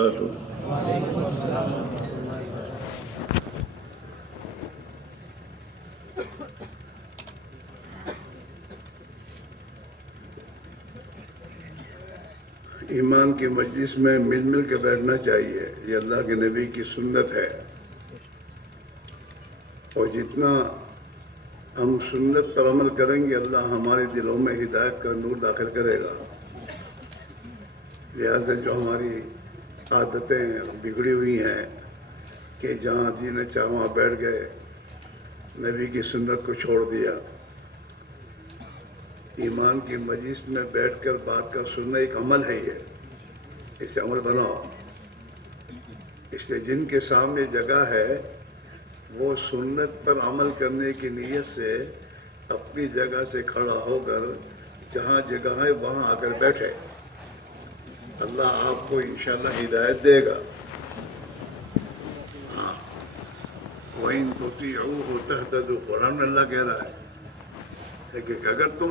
وبرکاتہ۔ ایمان کی مجلس میں مل مل کے بیٹھنا چاہیے، یہ اللہ کے نبی کی سنت ہے، اور جتنا ہم سنت پر عمل کریں گے اللہ ہمارے دلوں میں ہدایت کا نور داخل کرے گا۔ لہذا جو ہماری عادتیں بگڑی ہوئی ہیں کہ جہاں جی نے چاہا وہاں بیٹھ گئے، نبی کی سنت کو چھوڑ دیا، ایمان کی مجلس میں بیٹھ کر بات کر سننا ایک عمل ہے، یہ اسے عمل بناؤ۔ اس لیے جن کے سامنے جگہ ہے وہ سنت پر عمل کرنے کی نیت سے اپنی جگہ سے کھڑا ہو کر جہاں جگہ ہے وہاں آ کر بیٹھے، اللہ آپ کو انشاءاللہ ہدایت دے گا۔ ہاں، وَإِن تُطِيعُوهُ تَهْتَدُوا، قرآن میں اللہ کہہ رہا ہے، لیکن اگر تم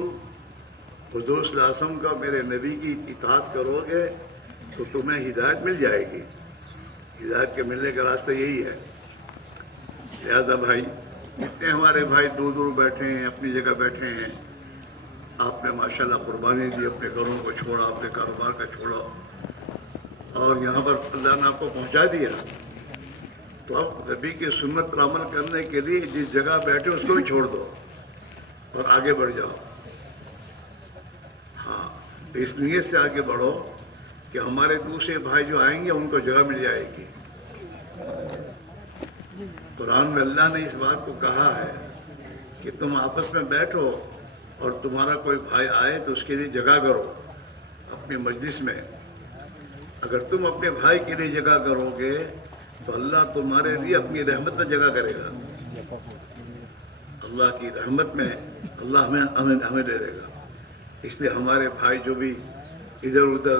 حضور صلی اللہ علیہ وسلم کا، میرے نبی کی اطاعت کرو گے تو تمہیں ہدایت مل جائے گی۔ ہدایت کے ملنے کا راستہ یہی ہے۔ لہذا بھائی، جتنے ہمارے بھائی دور دور بیٹھے ہیں، اپنی جگہ بیٹھے ہیں، آپ نے ماشاءاللہ قربانی دی، اپنے گھروں کو چھوڑا، اپنے کاروبار کا چھوڑا، اور یہاں پر اللہ نے آپ کو پہنچا دیا، تو اب نبی کی سنت پر عمل کرنے کے لیے جس جگہ بیٹھے اس کو بھی چھوڑ دو اور آگے بڑھ جاؤ۔ ہاں، اس نیت سے آگے بڑھو کہ ہمارے دوسرے بھائی جو آئیں گے ان کو جگہ مل جائے گی۔ قرآن میں اللہ نے اس بات کو کہا ہے کہ تم آپس میں بیٹھو اور تمہارا کوئی بھائی آئے تو اس کے لیے جگہ کرو اپنی مجلس میں۔ اگر تم اپنے بھائی کے لیے جگہ کرو گے تو اللہ تمہارے لیے اپنی رحمت میں جگہ کرے گا، اللہ کی رحمت میں اللہ ہمیں دے دے گا۔ اس لیے ہمارے بھائی جو بھی ادھر ادھر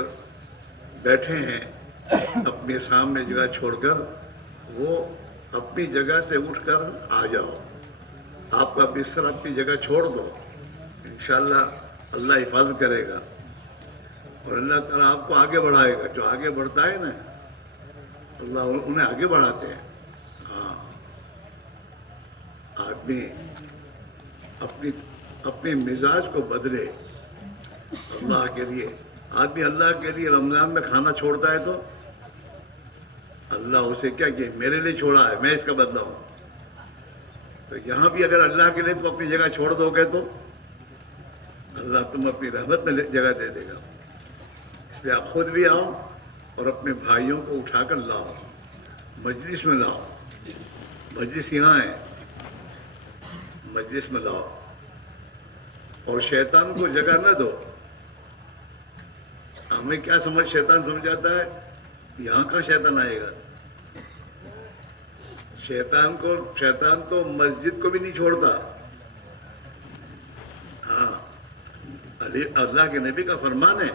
بیٹھے ہیں اپنے سامنے جگہ چھوڑ کر، وہ اپنی جگہ سے اٹھ کر آ جاؤ، آپ کا بستر اپنی جگہ چھوڑ دو، انشاءاللہ اللہ حفاظت کرے گا اور اللہ تعالیٰ آپ کو آگے بڑھائے گا۔ جو آگے بڑھتا ہے نا اللہ انہیں آگے بڑھاتے ہیں۔ ہاں، آدمی اپنے مزاج کو بدلے اللہ کے لیے۔ آدمی اللہ کے لیے رمضان میں کھانا چھوڑتا ہے تو اللہ اسے کیا کہ میرے لیے چھوڑا ہے، میں اس کا بدلہ ہوں۔ تو یہاں بھی اگر اللہ کے لیے تم اپنی جگہ چھوڑ دو گے تو اللہ تم اپنی رحمت میں جگہ دے دے گا۔ اس لیے آپ خود بھی آؤ اور اپنے بھائیوں کو اٹھا کر لاؤ، مجلس میں لاؤ، مجلس یہاں ہے، مجلس میں لاؤ، اور شیطان کو جگہ نہ دو۔ ہمیں کیا شیطان سمجھ جاتا ہے یہاں کا شیطان آئے گا۔ شیطان تو مسجد کو بھی نہیں چھوڑتا۔ ہاں، اللہ کے نبی کا فرمان ہے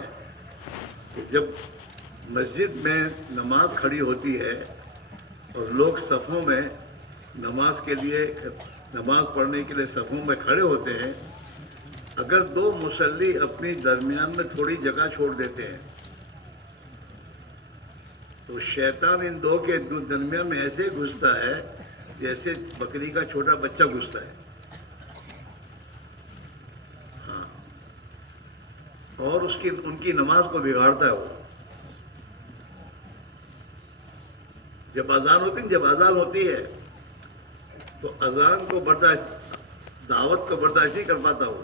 کہ جب مسجد میں نماز کھڑی ہوتی ہے اور لوگ صفوں میں نماز پڑھنے کے لیے صفوں میں کھڑے ہوتے ہیں، اگر دو مصلی اپنی درمیان میں تھوڑی جگہ چھوڑ دیتے ہیں تو شیطان ان دو کے درمیان میں ایسے گھستا ہے جیسے بکری کا چھوٹا بچہ گھستا ہے۔ ہاں، اور ان کی نماز کو بگاڑتا ہے وہ۔ جب اذان ہوتی ہے تو اذان کو برداشت، دعوت کو برداشت نہیں کر پاتا وہ،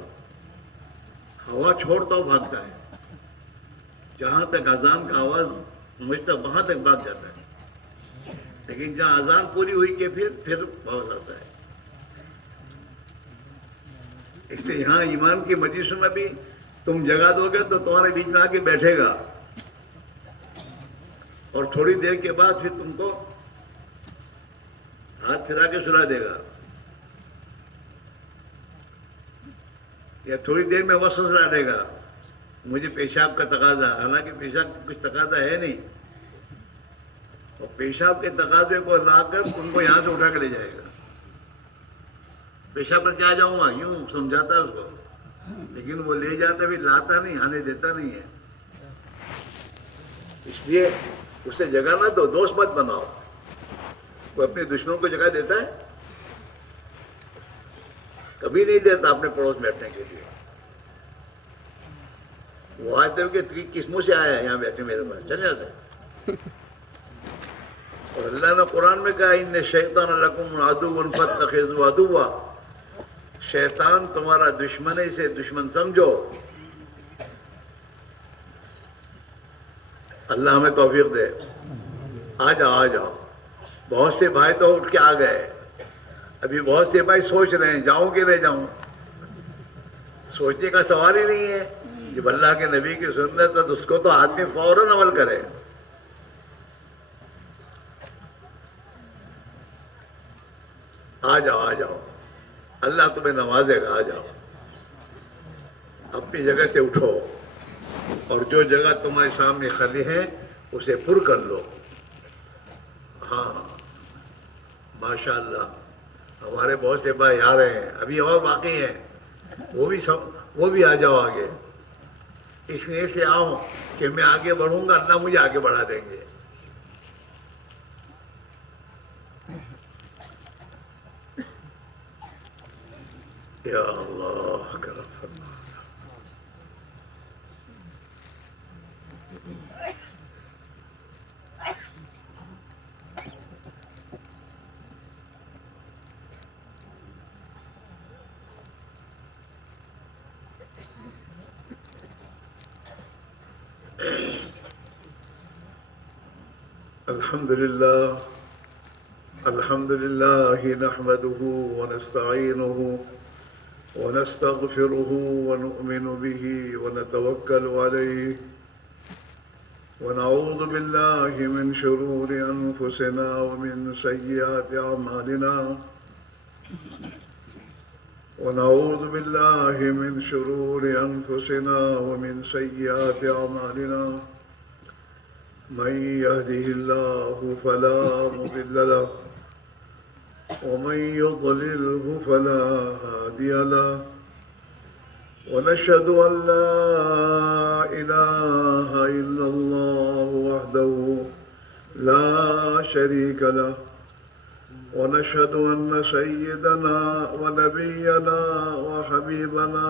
ہوا چھوڑتا ہو بھاگتا ہے، جہاں تک اذان کا آواز پہنچتا وہاں تک بھاگ جاتا ہے، لیکن جہاں اذان پوری ہوئی کہ پھر واپس آتا ہے۔ اس لیے یہاں ایمان کی مجلس میں بھی تم جگہ دو گے تو تمہارے بیچ میں آ کے بیٹھے گا، اور تھوڑی دیر کے بعد پھر تم کو ہاتھ پھرا کے سلا دے گا، یا تھوڑی دیر میں وسوسہ ڈالے گا مجھے پیشاب کا تقاضا، حالانکہ پیشاب کچھ تقاضا ہے نہیں، اور پیشاب کے تقاضے کو لا کر تم کو یہاں سے اٹھا کے لے جائے گا۔ پیشاب کر کے آ جاؤں گا یوں سمجھاتا ہے اس کو، لیکن وہ لے جاتا بھی لاتا نہیں، آنے دیتا نہیں ہے۔ اس لیے اسے جگہ نہ دو، دوست مت بناؤ. وہ اپنے دشمنوں کو جگہ دیتا ہے؟ کبھی نہیں دیتا اپنے پڑوس میں بیٹھنے کے لیے. وہ آج تک کہ کس منہ سے آیا ہے یہاں بیٹھے میرے پاس، چل یہاں سے. اور اللہ نے قرآن میں کہا ان شیطان لکم عدو فاتخذوہ عدوا، شیطان تمہارا دشمن ہے، اسے دشمن سمجھو. اللہ ہمیں توفیق دے. آ جاؤ آ جاؤ. بہت سے بھائی تو اٹھ کے آ گئے. ابھی بہت سے بھائی سوچ رہے ہیں جاؤں کہ نہیں جاؤں. سوچنے کا سوال ہی نہیں ہے. جب اللہ کے نبی کی سنت ہے تو اس کو تو آدمی فوراً عمل کرے. آ جاؤ آ جاؤ، اللہ تمہیں نوازے گا. آ جاؤ، اپنی جگہ سے اٹھو اور جو جگہ تمہارے سامنے خالی ہے اسے پر کر لو. ہاں ماشاء اللہ، ہمارے بہت سے بھائی آ رہے ہیں، ابھی اور باقی ہیں، وہ بھی آ جاؤ آگے. اس لیے سے آؤ کہ میں آگے بڑھوں گا، اللہ مجھے آگے بڑھا دیں گے. یا اللہ کرم فرما. الحمد لله نحمده ونستعينه ونستغفره ونؤمن به ونتوكل عليه ونعوذ بالله من شرور أنفسنا ومن سيئات أعمالنا ونعوذ بالله من شرور أنفسنا ومن سيئات أعمالنا. من يهده الله فلا مضل له ومن يضلله فلا هادي له ونشهد أن لا إله إلا الله وحده لا شريك له ونشهد أن سيدنا ونبينا وحبيبنا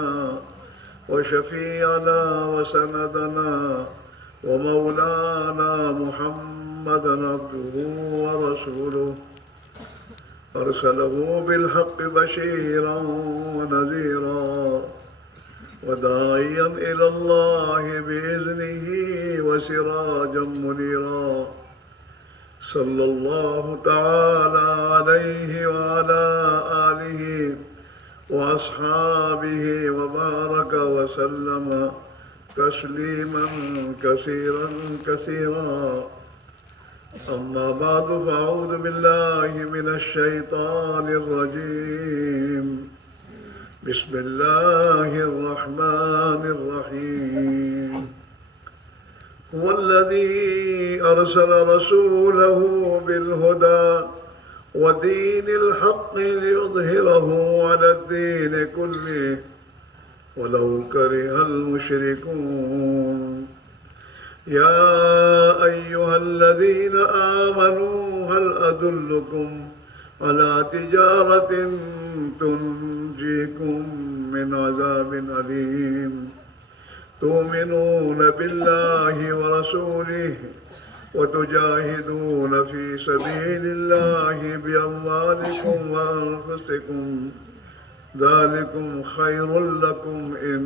وشفيعنا وسندنا ومولانا محمدا عبده ورسوله أرسله بالحق بشيرا ونذيرا وداعيا إلى الله بإذنه وسراجا منيرا. صلى الله تعالى عليه وعلى آله وأصحابه وبارك وسلم تسليما كثيرا كثيرا. أما بعد فأعوذ بالله من الشيطان الرجيم. بسم الله الرحمن الرحيم. هو الذي أرسل رسوله بالهدى ودين الحق ليظهره على الدين كله ولو كره المشركون. يا أيها الذين آمنوا هل أدلكم على تجارة تنجيكم من عذاب أليم تؤمنون بالله ورسوله وتجاهدون في سبيل الله بأموالكم وأنفسكم ذلكم خير لكم إن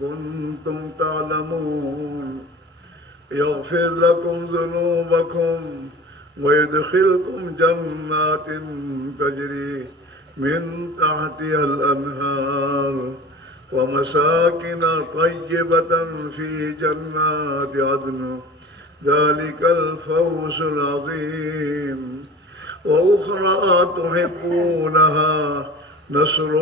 كنتم تعلمون. يغفر لكم ذنوبكم ويدخلكم جنات تجري من تحتها الأنهار ومساكن طيبة في جنات عدن ذلك الفوز العظيم. وأخرى تحبونها نصر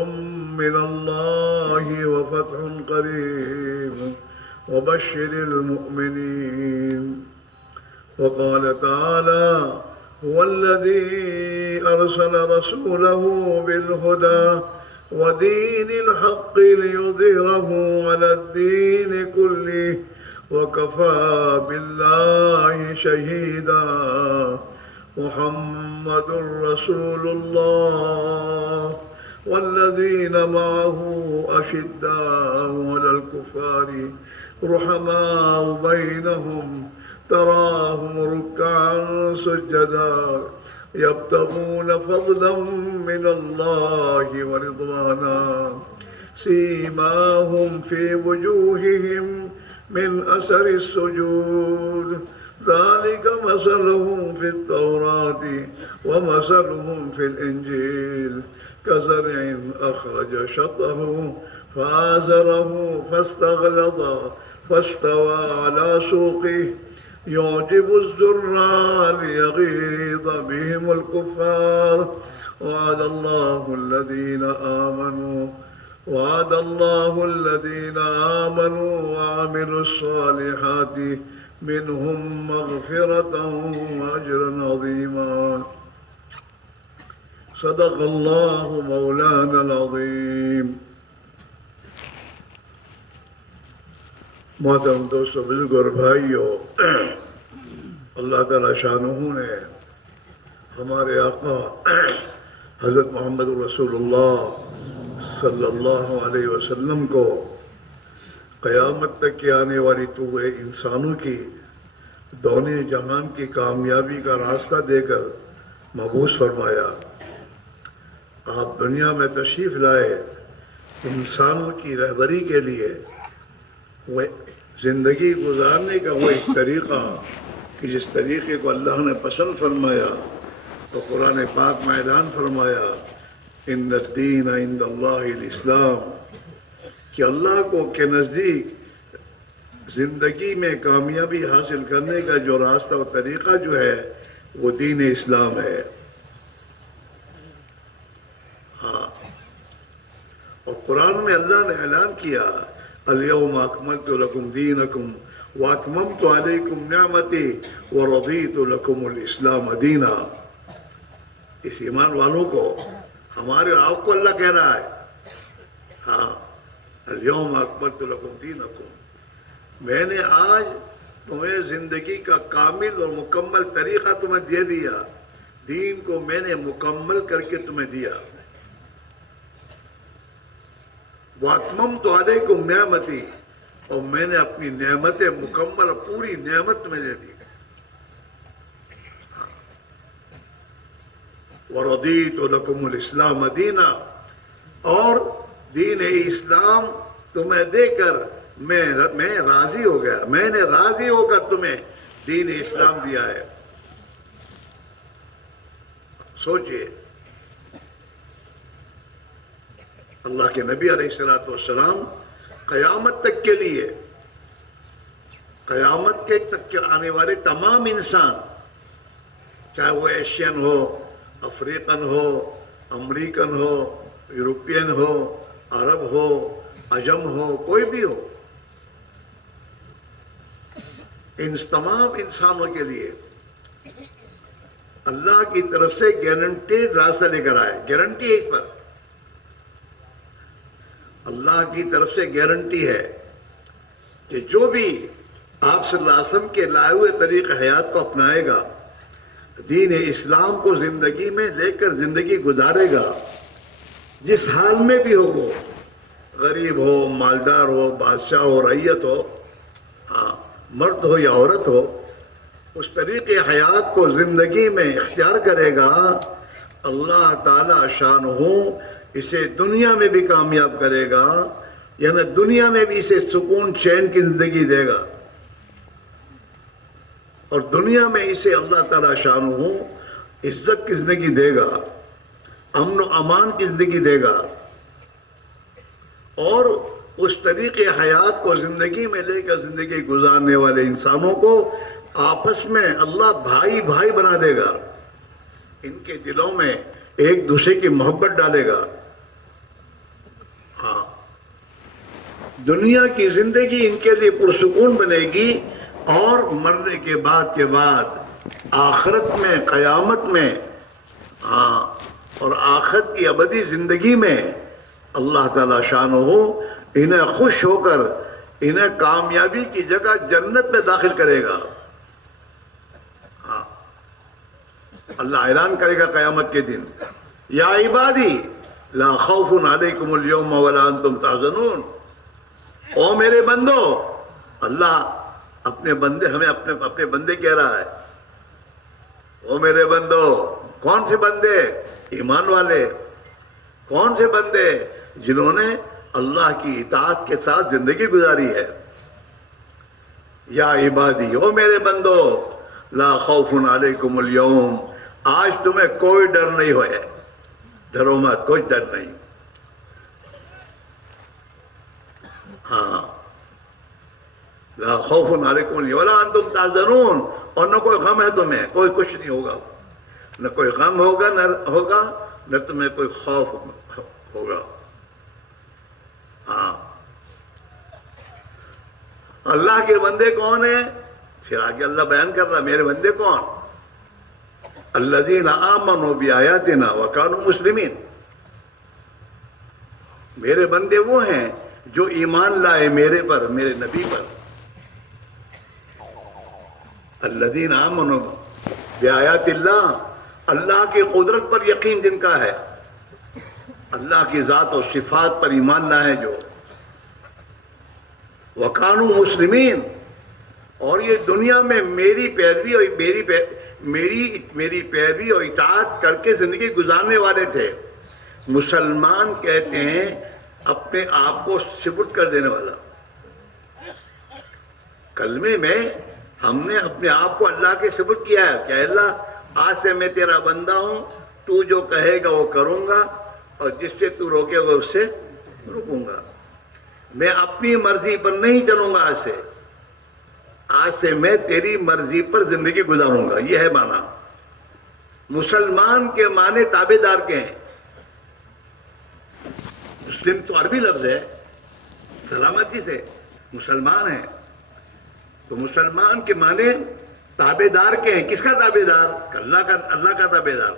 من الله وفتح قريب وبشر المؤمنين. وقال تعالى هو الذي أرسل رسوله بالهدى ودين الحق ليظهره على الدين كله وكفى بالله شهيدا محمد رسول الله والذين معه أشداء على الكفار رحماء بينهم تراهم ركعا سجدا يبتغون فضلا من الله ورضوانا سيماهم في وجوههم من أثر السجود ذلك مثلهم في التوراة ومثلهم في الإنجيل كزرع أخرج شطه فآزره فاستغلظ فاستوى على سوقه يعجب الزراع ليغيظ بهم الكفار وعد الله الذين آمنوا وعملوا الصالحات منهم مغفرة وأجرا عظيما صدق الله مولانا العظيم. محترم دوستو، بزرگوں اور بھائیو، اللہ تعالی شانہ نے ہمارے آقا حضرت محمد رسول اللہ صلی اللہ علیہ وسلم کو قیامت تک کے آنے والی طوع انسانوں کی دونوں جہان کی کامیابی کا راستہ دے کر مبعوث فرمایا. آپ دنیا میں تشریف لائے انسانوں کی رہبری کے لیے، وہ زندگی گزارنے کا وہ ایک طریقہ کہ جس طریقے کو اللہ نے پسند فرمایا تو قرآن پاک میں اعلان فرمایا ان الدین عند اللہ الاسلام، کہ اللہ کو کے نزدیک زندگی میں کامیابی حاصل کرنے کا جو راستہ و طریقہ جو ہے وہ دین اسلام ہے. ہاں، اور قرآن میں اللہ نے اعلان کیا الیوم اکملت لکم دینکم واتممت علیکم نعمتی ورضیت لکم الاسلام دینا. اس ایمان والوں کو، ہمارے اور آپ کو اللہ کہہ رہا ہے، ہاں الیوم اکملت لکم دینکم، میں نے آج تمہیں زندگی کا کامل اور مکمل طریقہ تمہیں دے دیا، دین کو میں نے مکمل کر کے تمہیں دیا. وَأَتْمَمْتُ عَلَيْكُمْ نِعْمَتِي، اور میں نے اپنی نعمتیں مکمل پوری نعمت میں دے دی. وَرَضِيتُ لَكُمُ الْإِسْلَامَ دِينًا، اور دین اسلام تمہیں دے کر میں راضی ہو گیا، میں نے راضی ہو کر تمہیں دین اسلام دیا ہے. سوچئے، اللہ کے نبی علیہ السلام قیامت تک کے لیے، قیامت کے تک کے آنے والے تمام انسان، چاہے وہ ایشین ہو، افریقن ہو، امریکن ہو، یورپین ہو، عرب ہو، عجم ہو، کوئی بھی ہو، ان تمام انسانوں کے لیے اللہ کی طرف سے گارنٹیڈ راستہ لے کر آئے. گارنٹی ہے اس پر، اللہ کی طرف سے گارنٹی ہے کہ جو بھی آپ صلی اللہ علیہ وسلم کے لائے ہوئے طریق حیات کو اپنائے گا، دین اسلام کو زندگی میں لے کر زندگی گزارے گا، جس حال میں بھی ہو، وہ غریب ہو، مالدار ہو، بادشاہ ہو، رعیت ہو، ہاں مرد ہو یا عورت ہو، اس طریق حیات کو زندگی میں اختیار کرے گا، اللہ تعالی شانہ اسے دنیا میں بھی کامیاب کرے گا، یعنی دنیا میں بھی اسے سکون چین کی زندگی دے گا، اور دنیا میں اسے اللہ تعالی شانہ عزت کی زندگی دے گا، امن و امان کی زندگی دے گا. اور اس طریقے حیات کو زندگی میں لے کر زندگی گزارنے والے انسانوں کو آپس میں اللہ بھائی بھائی بنا دے گا، ان کے دلوں میں ایک دوسرے کی محبت ڈالے گا. ہاں، دنیا کی زندگی ان کے لیے پرسکون بنے گی، اور مرنے کے بعد آخرت میں، قیامت میں، ہاں، اور آخرت کی ابدی زندگی میں اللہ تعالی شانہ انہیں خوش ہو کر انہیں کامیابی کی جگہ جنت میں داخل کرے گا. ہاں اللہ اعلان کرے گا قیامت کے دن یا عبادی لا خوف علیکم اليوم ولا انتم تحزنون. او میرے بندو، اللہ اپنے بندے ہمیں اپنے بندے کہہ رہا ہے. او میرے بندو، کون سے بندے؟ ایمان والے. کون سے بندے؟ جنہوں نے اللہ کی اطاعت کے ساتھ زندگی گزاری ہے. یا عبادی، او میرے بندو لا خوف علیکم اليوم، آج تمہیں کوئی ڈر نہیں ہوئے. ڈرو مت، کوئی ڈر نہیں. ہاں لا خوف علیکم اليوم ولا انتم تحزنون، اور نہ کوئی غم ہے تمہیں، کوئی کچھ نہیں ہوگا. نہ کوئی غم ہوگا نہ تمہیں کوئی خوف ہوگا. ہاں اللہ کے بندے کون ہیں؟ پھر آگے اللہ بیان کر رہا میرے بندے کون؟ الذین آمنوا بآیاتنا وکانوا مسلمین. میرے بندے وہ ہیں جو ایمان لائے میرے پر، میرے نبی پر. الذین آمنوا بآیات اللہ، اللہ کی قدرت پر یقین جن کا ہے، اللہ کی ذات و صفات پر ایمان لائے جو. وکانوا مسلمین، اور یہ دنیا میں میری پیروی اور میری پیروی اور اطاعت کر کے زندگی گزارنے والے تھے. مسلمان کہتے ہیں اپنے آپ کو سپرد کر دینے والا. کلمے میں ہم نے اپنے آپ کو اللہ کے سپرد کیا ہے کہ اللہ آج سے میں تیرا بندہ ہوں، تو جو کہے گا وہ کروں گا، اور جس سے تو روکے گا اس سے رکوں گا. میں اپنی مرضی پر نہیں چلوں گا. آج سے میں تیری مرضی پر زندگی گزاروں گا. یہ ہے معنی. مسلمان کے معنی تابع دار کے ہیں. مسلم تو عربی لفظ ہے، سلامتی سے مسلمان ہے. تو مسلمان کے معنی تابع دار کے ہیں. کس کا تابع دار؟ اللہ کا تابع دار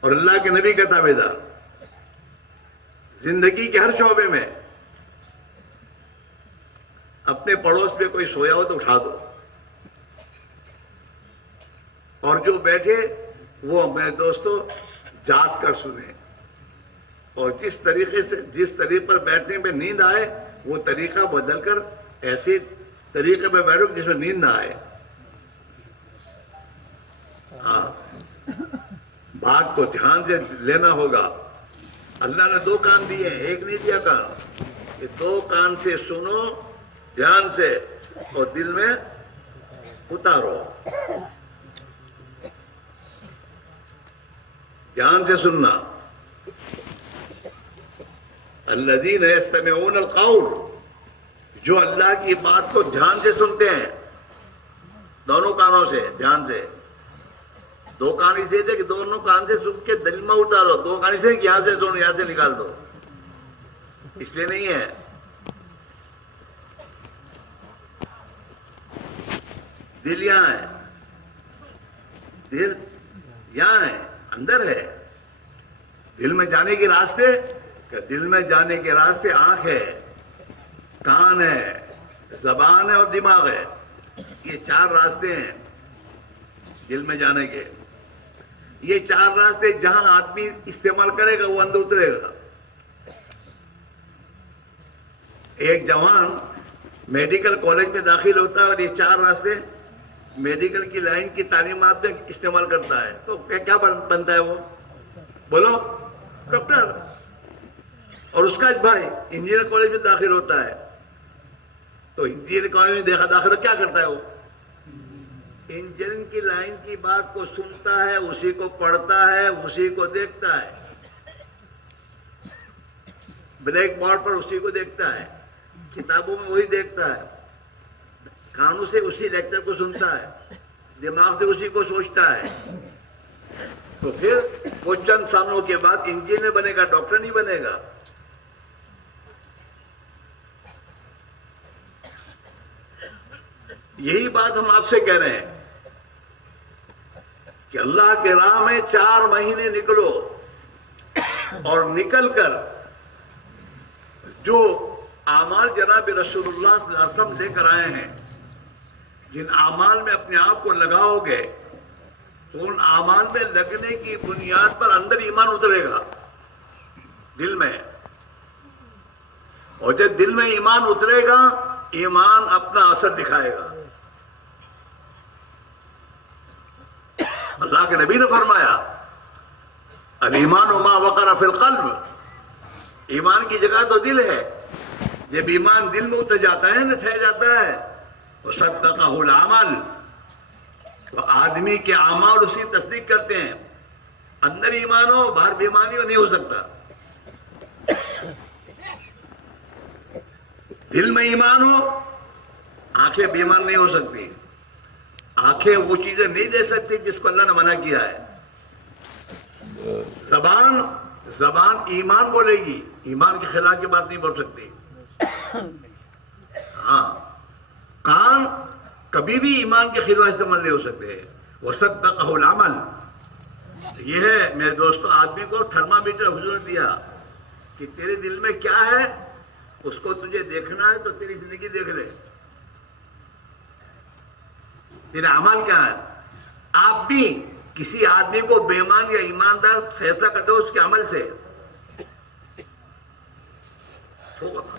اور اللہ کے نبی کا تابع دار. زندگی کے ہر شعبے میں اپنے پڑوس پہ کوئی سویا ہو تو اٹھا دو، اور جو بیٹھے وہ میرے دوستو جاگ کر سنیں. اور جس طریقے پر بیٹھنے میں نیند آئے وہ طریقہ بدل کر ایسے طریقے پہ بیٹھو جس میں نیند نہ آئے. ہاں بات کو دھیان سے لینا ہوگا. اللہ نے 2 کان دیے ہیں، ایک نہیں دیا کان. یہ 2 کان سے سنو دھیان سے اور دل میں اتارو. دھیان سے سننا. الذین یستمعون القول، جو اللہ کی بات کو دھیان سے سنتے ہیں، دونوں کانوں سے دھیان سے. 2 کان اس لیے تھے کہ دونوں کان سے سن کے دل میں اتارو. 2 کان اس لیے کہ یہاں سے سن یہاں سے نکال دو، اس لیے نہیں ہے. دل یہاں ہے، دل یہاں ہے، اندر ہے. دل میں جانے کے راستے، کہ دل میں جانے کے راستے آنکھ ہے، کان ہے، زبان ہے اور دماغ ہے. یہ 4 راستے ہیں دل میں جانے کے. یہ 4 راستے جہاں آدمی استعمال کرے گا وہ اندر اترے گا. ایک جوان میڈیکل کالج میں داخل ہوتا ہے اور یہ 4 راستے میڈیکل کی لائن کی تعلیمات میں استعمال کرتا ہے تو کیا بنتا ہے وہ؟ بولو، ڈاکٹر. اور اس کا بھائی انجینئر کالج میں داخل ہوتا ہے تو انجینئر کالج میں داخل کیا کرتا ہے وہ؟ انجینئرنگ کی لائن کی بات کو سنتا ہے، اسی کو پڑھتا ہے، اسی کو دیکھتا ہے. بلیک بورڈ پر اسی کو دیکھتا ہے، کتابوں میں وہی دیکھتا ہے، کانوں سے اسی لیکچر کو سنتا ہے، دماغ سے اسی کو سوچتا ہے. تو پھر وہ چند سالوں کے بعد انجینئر بنے گا، ڈاکٹر نہیں بنے گا. یہی بات ہم آپ سے کہہ رہے ہیں کہ اللہ کے راہ میں 4 مہینے نکلو اور نکل کر جو اعمال جناب رسول اللہ صلی اللہ علیہ وسلم لے کر آئے ہیں، جن اعمال میں اپنے آپ کو لگاؤ گے تو ان اعمال میں لگنے کی بنیاد پر اندر ایمان اترے گا دل میں، اور جب دل میں ایمان اترے گا ایمان اپنا اثر دکھائے گا۔ اللہ کے نبی نے فرمایا الایمان ما وقر فی القلب، ایمان کی جگہ تو دل ہے، جب ایمان دل میں اتر جاتا ہے نہ ٹھہر جاتا ہے وصدقہ العمل، تو آدمی کے اعمال اسی تصدیق کرتے ہیں۔ اندر ایمان ہو باہر بے ایمانی ہو نہیں ہو سکتا۔ دل میں ایمان ہو آنکھیں بے ایمان نہیں ہو سکتی، آنکھیں وہ چیزیں نہیں دے سکتی جس کو اللہ نے منع کیا ہے۔ زبان ایمان بولے گی، ایمان کے خلاف کی بات نہیں بول سکتی۔ ہاں، کان کبھی بھی ایمان کے خلاف استعمال نہیں ہو سکتے۔ وصدقہ العمل، یہ ہے میرے دوستو، آدمی کو تھرمامیٹر حضور نے دیا کہ تیرے دل میں کیا ہے اس کو تجھے دیکھنا ہے تو تیری زندگی دیکھ لے، تیرے اعمال کیا ہے۔ آپ بھی کسی آدمی کو بے ایمان یا ایماندار فیصلہ کرتے ہو اس کے عمل سے۔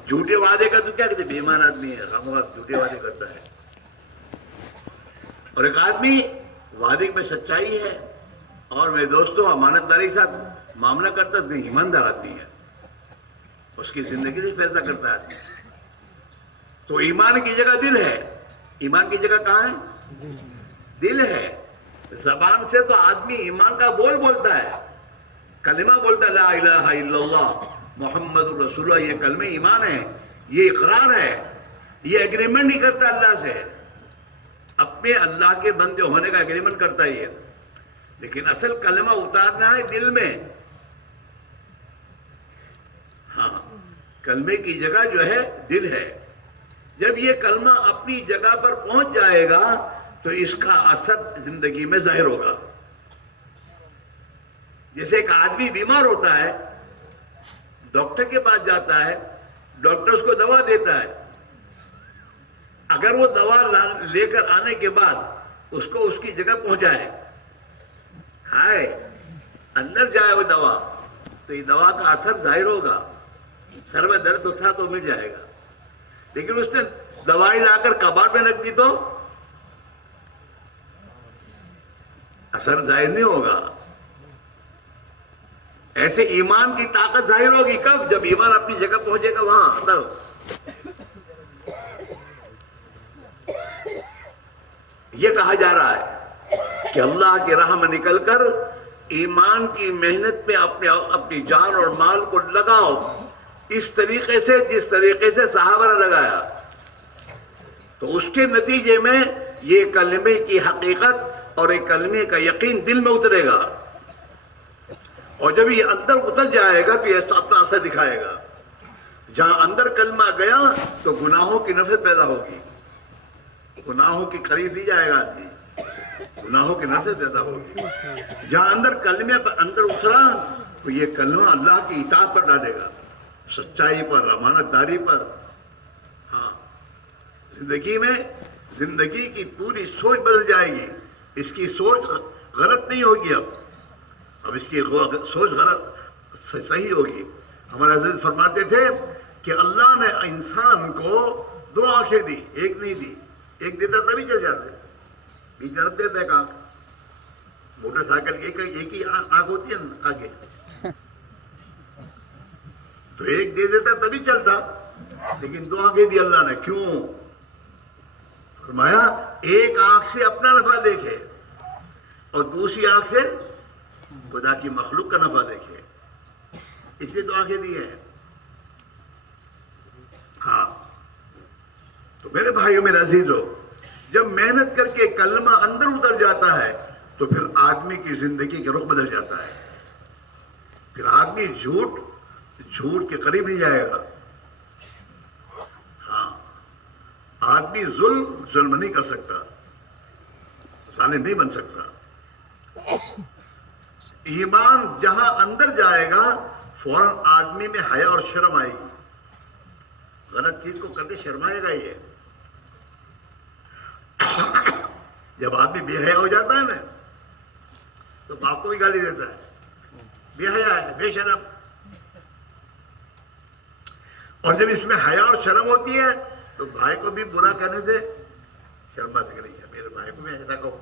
جھوٹے وعدے کا تو کیا کہتے، بے ایمان آدمی ہے، جھوٹے وعدے کرتا ہے۔ اور ایک آدمی وعدے میں سچائی ہے اور میرے دوستوں امانت داری کے ساتھ معاملہ کرتا ہے، ایماندار آدمی ہے، اس کی زندگی سے فیصلہ کرتا ہے آدمی۔ تو ایمان کی جگہ دل ہے، ایمان کی جگہ کہاں ہے؟ دل ہے۔ زبان سے تو آدمی ایمان کا بول بولتا ہے، کلمہ بولتا ہے، لا الہ الا اللہ محمد رسول اللہ، یہ کلمہ ایمان ہے، یہ اقرار ہے، یہ ایگریمنٹ نہیں کرتا اللہ سے، اپنے اللہ کے بندے ہونے کا ایگریمنٹ کرتا ہے، لیکن اصل کلمہ اتارنا ہے دل میں۔ ہاں، کلمے کی جگہ جو ہے دل ہے۔ جب یہ کلمہ اپنی جگہ پر پہنچ جائے گا تو اس کا اثر زندگی میں ظاہر ہوگا۔ جیسے ایک آدمی بیمار ہوتا ہے، ڈاکٹر کے پاس جاتا ہے، ڈاکٹر اس کو دوا دیتا ہے، اگر وہ دوا لے کر آنے کے بعد اس کو اس کی جگہ پہنچائے، کھائے، اندر جائے وہ دوا، تو یہ دوا کا اثر ظاہر ہوگا۔ سر میں درد اٹھا تو مٹ جائے گا، لیکن اس نے دوائی لا کر کباڑ میں رکھ دی تو اثر ظاہر نہیں ہوگا۔ ایسے ایمان کی طاقت ظاہر ہوگی کب؟ جب ایمان اپنی جگہ پہنچے گا وہاں تب۔ یہ کہا جا رہا ہے کہ اللہ کی راہ میں نکل کر ایمان کی محنت میں اپنی جان اور مال کو لگاؤ، اس طریقے سے جس طریقے سے صحابہ نے لگایا، تو اس کے نتیجے میں یہ کلمے کی حقیقت اور ایک کلمے کا یقین دل میں اترے گا، اور جب یہ اندر اتر جائے گا تو یہ اپنا اثر دکھائے گا۔ جہاں اندر کلمہ گیا تو گناہوں کی نفرت پیدا ہوگی، گناہوں کے قریب نہیں جائے گا آدمی، گناہوں کی نفرت پیدا ہوگی۔ جہاں اندر کلمے پر اندر اترا تو یہ کلمہ اللہ کی اطاعت پر ڈالے گا، سچائی پر، امانت داری پر۔ ہاں، زندگی میں زندگی کی پوری سوچ بدل جائے گی، اس کی سوچ غلط نہیں ہوگی، اب اس کی سوچ غلط صحیح ہوگی۔ ہمارے حضرت فرماتے تھے کہ اللہ نے انسان کو دو آنکھیں دی، ایک نہیں دی، ایک دیتا تبھی چل جاتے، بیچ میں رکھ دیتا ایک آنکھ۔ موٹر سائیکل ایک ہی آنکھ ہوتی ہے آگے، تو ایک دے دیتا تبھی چلتا، لیکن دو آنکھیں دی اللہ نے، کیوں؟ فرمایا ایک آنکھ سے اپنا نفع دیکھے اور دوسری آنکھ سے خدا کی مخلوق کا نفع دیکھے، اس لیے تو آنکھیں دی ہیں۔ ہاں، تو میرے بھائیوں میرے عزیزو، جب محنت کر کے کلمہ اندر اتر جاتا ہے تو پھر آدمی کی زندگی کا رخ بدل جاتا ہے، پھر آدمی جھوٹ کے قریب نہیں جائے گا۔ ہاں، آدمی ظلم نہیں کر سکتا، ظالم نہیں بن سکتا۔ ایمان جہاں اندر جائے گا فوراً آدمی میں حیا اور شرم آئے گی، غلط چیز کو کرتے شرمائے گا یہ. جب آدمی بے حیا ہو جاتا ہے نا تو باپ کو بھی گالی دیتا ہے، بے حیا ہے، بے شرم. اور جب اس میں حیا اور شرم ہوتی ہے تو بھائی کو بھی برا کہنے سے شرما سے نہیں ہے، میرے بھائی کو بھی ایسا کہو.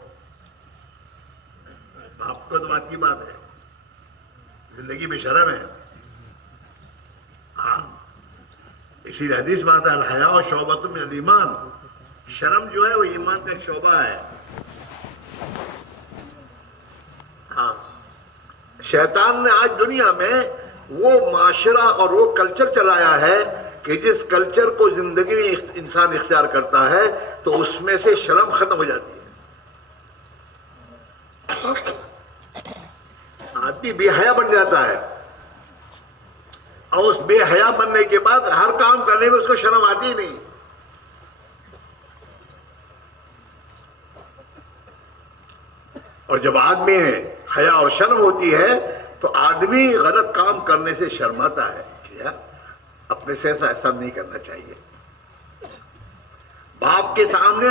باپ کو تو بات کی بات ہے، زندگی میں شرم ہے. ہاں، اسی لیے حدیث میں آتا ہے الحیاء شعبۃ من الایمان، شرم جو ہے وہ ایمان کا ایک شعبہ ہے. ہاں، شیطان نے آج دنیا میں وہ معاشرہ اور وہ کلچر چلایا ہے کہ جس کلچر کو زندگی میں انسان اختیار کرتا ہے تو اس میں سے شرم ختم ہو جاتی ہے. آدمی بے حیا بن جاتا ہے اور اس بے حیا بننے کے بعد ہر کام کرنے میں اس کو شرم آتی ہی نہیں. اور جب آدمی حیا اور شرم ہوتی ہے تو آدمی غلط کام کرنے سے شرماتا ہے کہ یار اپنے سے ایسا نہیں کرنا چاہیے. باپ کے سامنے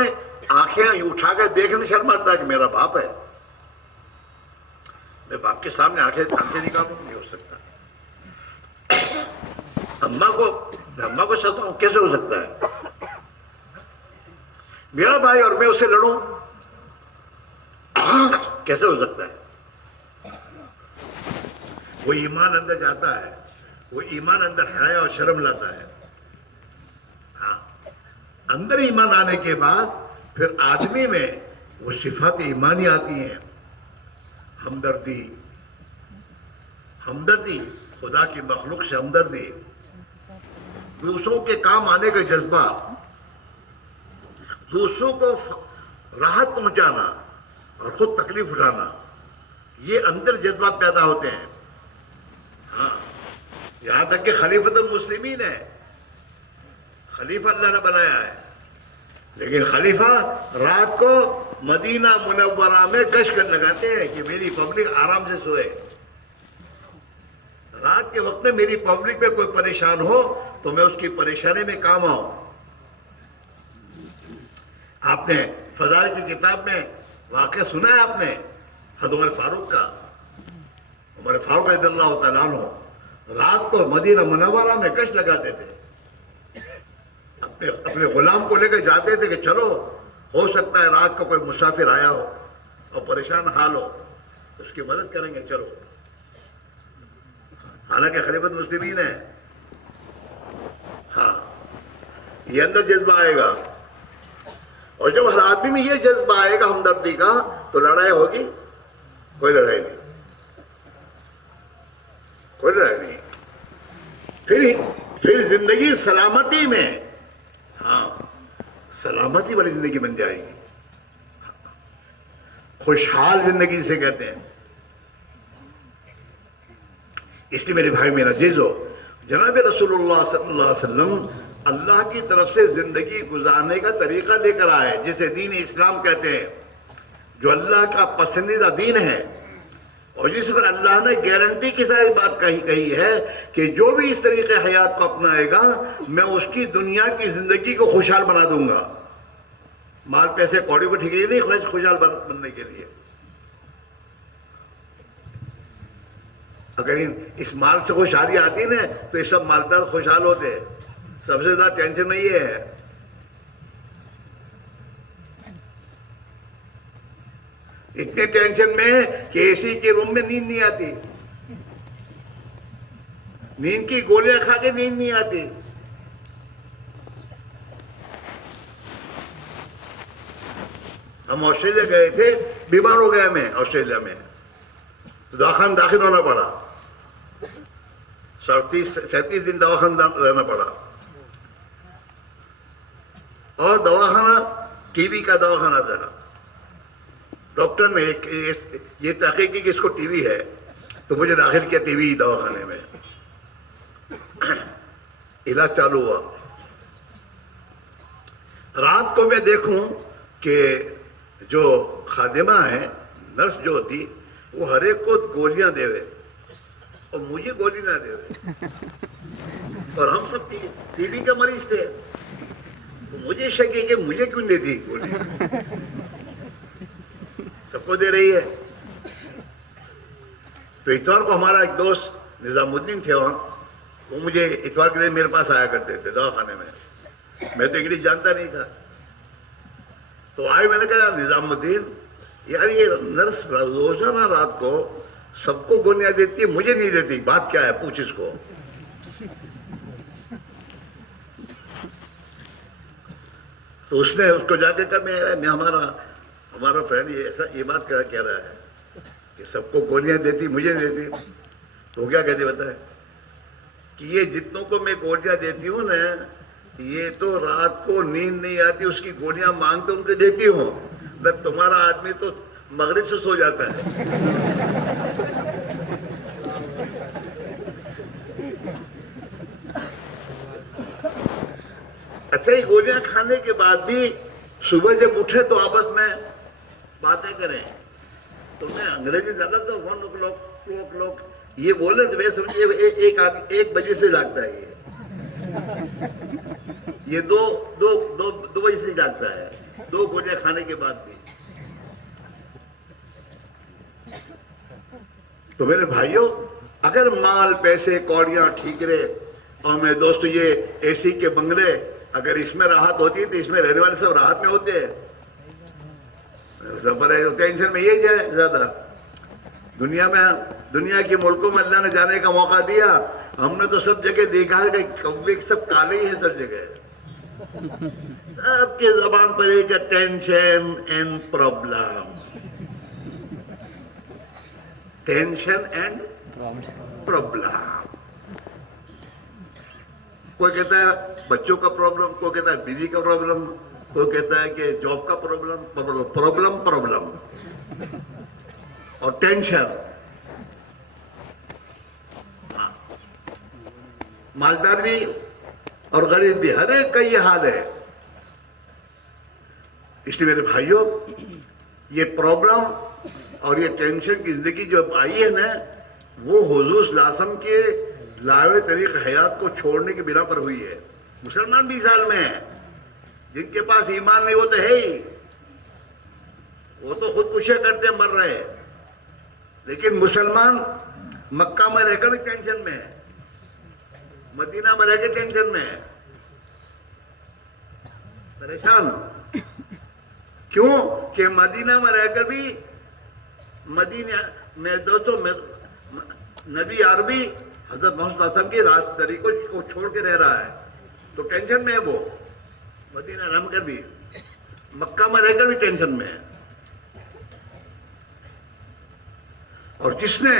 آنکھیں اٹھا کے دیکھنے شرماتا ہے کہ میرا باپ ہے، میں باپ کے سامنے آنکھیں نکالوں نہیں ہو سکتا. اماں کو ستاؤں کیسے ہو سکتا ہے؟ میرا بھائی اور میں اسے لڑوں کیسے ہو سکتا ہے؟ وہ ایمان اندر جاتا ہے، وہ ایمان اندر حیا اور شرم لاتا ہے. ہاں، اندر ایمان آنے کے بعد پھر آدمی میں وہ صفات ایمانی آتی ہیں. ہمدردی، خدا کی مخلوق سے ہمدردی، دوسروں کے کام آنے کا جذبہ، دوسروں کو راحت پہنچانا اور خود تکلیف اٹھانا، یہ اندر جذبات پیدا ہوتے ہیں. ہاں، یہاں تک کہ خلیفۃ المسلمین ہے، خلیفہ اللہ نے بنایا ہے، لیکن خلیفہ رات کو مدینہ منورہ میں گشت لگاتے ہیں کہ میری پبلک آرام سے سوئے. رات کے وقت میں میری پبلک میں کوئی پریشان ہو تو میں اس کی پریشانی میں کام آؤں. آپ نے فضائل کی کتاب میں واقعہ سنا ہے آپ نے حضرت عمر فاروق کا. عمر فاروق رضی اللہ تعالیٰ عنہ رات کو مدینہ منورہ میں گشت لگاتے تھے، اپنے غلام کو لے کے جاتے تھے کہ چلو ہو سکتا ہے رات کو کوئی مسافر آیا ہو اور پریشان حال ہو، اس کی مدد کریں گے، چلو. حالانکہ خلیفۃ مسلمین ہے. ہاں، یہ اندر جذبہ آئے گا، اور جب ہر آدمی میں یہ جذبہ آئے گا ہمدردی کا تو لڑائی ہوگی؟ کوئی لڑائی نہیں، کوئی لڑائی نہیں. پھر زندگی سلامتی میں، ہاں، سلامتی والی زندگی بن جائے گی. خوشحال زندگی سے کہتے ہیں. اس لیے میرے بھائی میرا عزیزو، جناب رسول اللہ صلی اللہ علیہ وسلم اللہ کی طرف سے زندگی گزارنے کا طریقہ لے کر آئے جسے دین اسلام کہتے ہیں، جو اللہ کا پسندیدہ دین ہے، اور جس پر اللہ نے گارنٹی کے ساتھ بات کہی ہے کہ جو بھی اس طریقے حیات کو اپنائے گا میں اس کی دنیا کی زندگی کو خوشحال بنا دوں گا. مال پیسے کوڑی کو ٹھیک نہیں، خوشحال بننے کے لیے. اگر اس مال سے خوشحالی آتی نا تو یہ سب مالدار خوشحال ہوتے. سب سے زیادہ ٹینشن میں یہ ہے. اتنے ٹینشن میں کہ اے سی کے روم میں نیند نہیں آتی، نیند کی گولیاں کھا کے نیند نہیں آتی. ہم آسٹریلیا گئے تھے، بیمار ہو گیا میں آسٹریلیا میں، دواخانہ داخل ہونا پڑا. 37 دن دواخانہ رہنا پڑا. اور دواخانہ ٹی وی کا دواخانہ تھا. ڈاکٹر نے یہ تحقیق کی کہ اس کو ٹی وی ہے تو مجھے داخل کیا ٹی وی دواخانے میں. علاج چالو ہوا. رات کو میں دیکھوں کہ جو خادمہ ہیں، نرس جو ہوتی، وہ ہر ایک کو گولیاں دے ہوئے اور مجھے گولی نہ دے ہوئے. اور ہم سب ٹی بی کے مریض تھے. تو مجھے شک ہے کہ مجھے کیوں نہیں دی گولی, سب کو دے رہی ہے. تو اتوار کو ہمارا ایک دوست نظام الدین تھے وہاں, وہ مجھے اتوار کے دن میرے پاس آیا کرتے تھے دواخانے میں. میں تو انگلش جانتا نہیں تھا. تو آئے, میں نے کہا نظام الدین یار یہ نرس روزانہ رات کو سب کو گولیاں دیتی ہے, مجھے نہیں دیتی, بات کیا ہے, پوچھ اس کو. تو اس نے اس کو جا کے کہا میں ہمارا فرینڈ یہ بات کہہ رہا ہے کہ سب کو گولیاں دیتی, مجھے نہیں دیتی. تو کیا کہتے بتائے کہ یہ جتنوں کو میں گولیاں دیتی ہوں نا, یہ تو رات کو نیند نہیں آتی, اس کی گولیاں مانگتے ان کو دیتی ہوں. تمہارا آدمی تو مغرب سے سو جاتا ہے. اچھا, یہ گولیاں کھانے کے بعد بھی صبح جب اٹھے تو آپس میں باتیں کریں. تو میں انگریزی زیادہ تھا, 1 o'clock 2 o'clock یہ بولے تو میں سمجھے 1 بجے سے جاگتا ہے, یہ 2 بجے سے جاگتا ہے, 2 گولیاں کھانے کے بعد بھی. تو میرے بھائیوں, اگر مال پیسے کوڑیاں ٹھیکرے اور میرے دوست یہ اے سی کے بنگلے, اگر اس میں راحت ہوتی ہے تو اس میں رہنے والے سب راحت میں ہوتے ہیں. ٹینشن میں یہی ہے زیادہ. دنیا کے ملکوں میں اللہ نے جانے کا موقع دیا, ہم نے تو سب جگہ دیکھا ہے کہ کوے سب کالے ہی ہیں سب جگہ. سب کے زبان پر ایک tension and problem, tension and problem. کوئی کہتا ہے بچوں کا پرابلم, کوئی کہتا ہے بیوی کا پرابلم, کوئی کہتا ہے کہ جاب کا پرابلم اور ٹینشن. مالدار بھی اور غریب بھی, ہر ایک کا یہ حال ہے. اس لیے میرے بھائیوں, یہ پرابلم اور یہ ٹینشن کی زندگی جو آئی ہے نا, وہ حضور صلی اللہ علیہ وسلم کے لائے طریق حیات کو چھوڑنے کی بنا پر ہوئی ہے. مسلمان بھی سال میں ہیں, جن کے پاس ایمان نہیں وہ تو ہے ہی, وہ تو خودکشیاں کرتے مر رہے ہیں. لیکن مسلمان مکہ میں رہ کر بھی ٹینشن میں ہے, مدینہ میں رہ کے ٹینشن میں ہے, پریشان. کیوں کہ مدینہ میں رہ کر بھی مدینہ میں دوستوں میں نبی عربی حضرت محمد صلی اللہ علیہ وسلم کی راست طریقوں کو چھوڑ کے رہ رہا ہے, تو ٹینشن میں ہے. وہ مدینہ رہ کر بھی, مکہ میں رہ کر بھی ٹینشن میں ہے. اور جس نے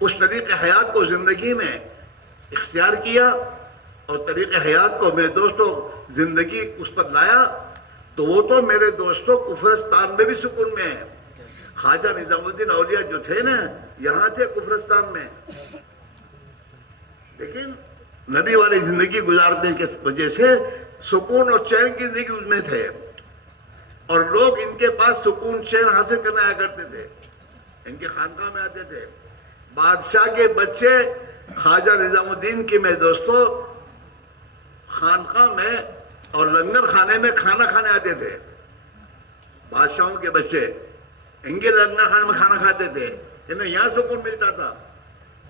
اس طریق حیات کو زندگی میں اختیار کیا اور طریق حیات کو میرے دوستوں زندگی اس پر لایا, تو وہ تو میرے دوستوں کفرستان میں بھی سکون میں ہے. خواجہ نظام الدین اولیاء جو تھے نا, یہاں تھے کفرستان میں, لیکن نبی والی زندگی گزارنے کی وجہ سے سکون اور چین کی زندگی اس میں تھے. اور لوگ ان کے پاس سکون چین حاصل کرنے آیا کرتے تھے, ان کے خانقاہ میں آتے تھے. بادشاہ کے بچے خواجہ نظام الدین کی میرے دوستوں خانقاہ میں اور لنگر خانے میں کھانا کھانے آتے تھے. بادشاہوں کے بچے ان کے لنگر خانے میں کھانا کھاتے تھے, انہیں یہاں سکون ملتا تھا.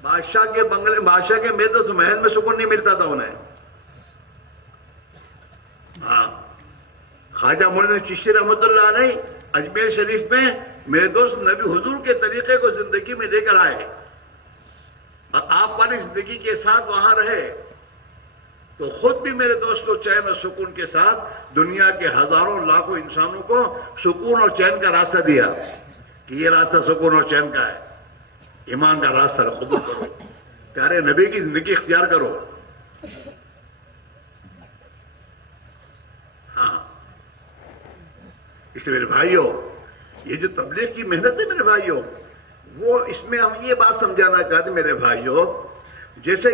بادشاہ کے بنگلے, بادشاہ کے میدوس محل میں سکون نہیں ملتا تھا انہیں. ہاں, خواجہ معین چشتی رحمۃ اللہ علیہ اجمیر شریف میں میرے دوست نبی حضور کے طریقے کو زندگی میں لے کر آئے اور آپ والی زندگی کے ساتھ وہاں رہے, تو خود بھی میرے دوستوں چین اور سکون کے ساتھ دنیا کے ہزاروں لاکھوں انسانوں کو سکون اور چین کا راستہ دیا کہ یہ راستہ سکون اور چین کا ہے. ایمان کا راستہ قبول کرو, پیارے نبی کی زندگی اختیار کرو. ہاں, اس لیے میرے بھائیوں, یہ جو تبلیغ کی محنت ہے میرے بھائیوں, وہ اس میں ہم یہ بات سمجھانا چاہتے ہیں میرے بھائیوں, جیسے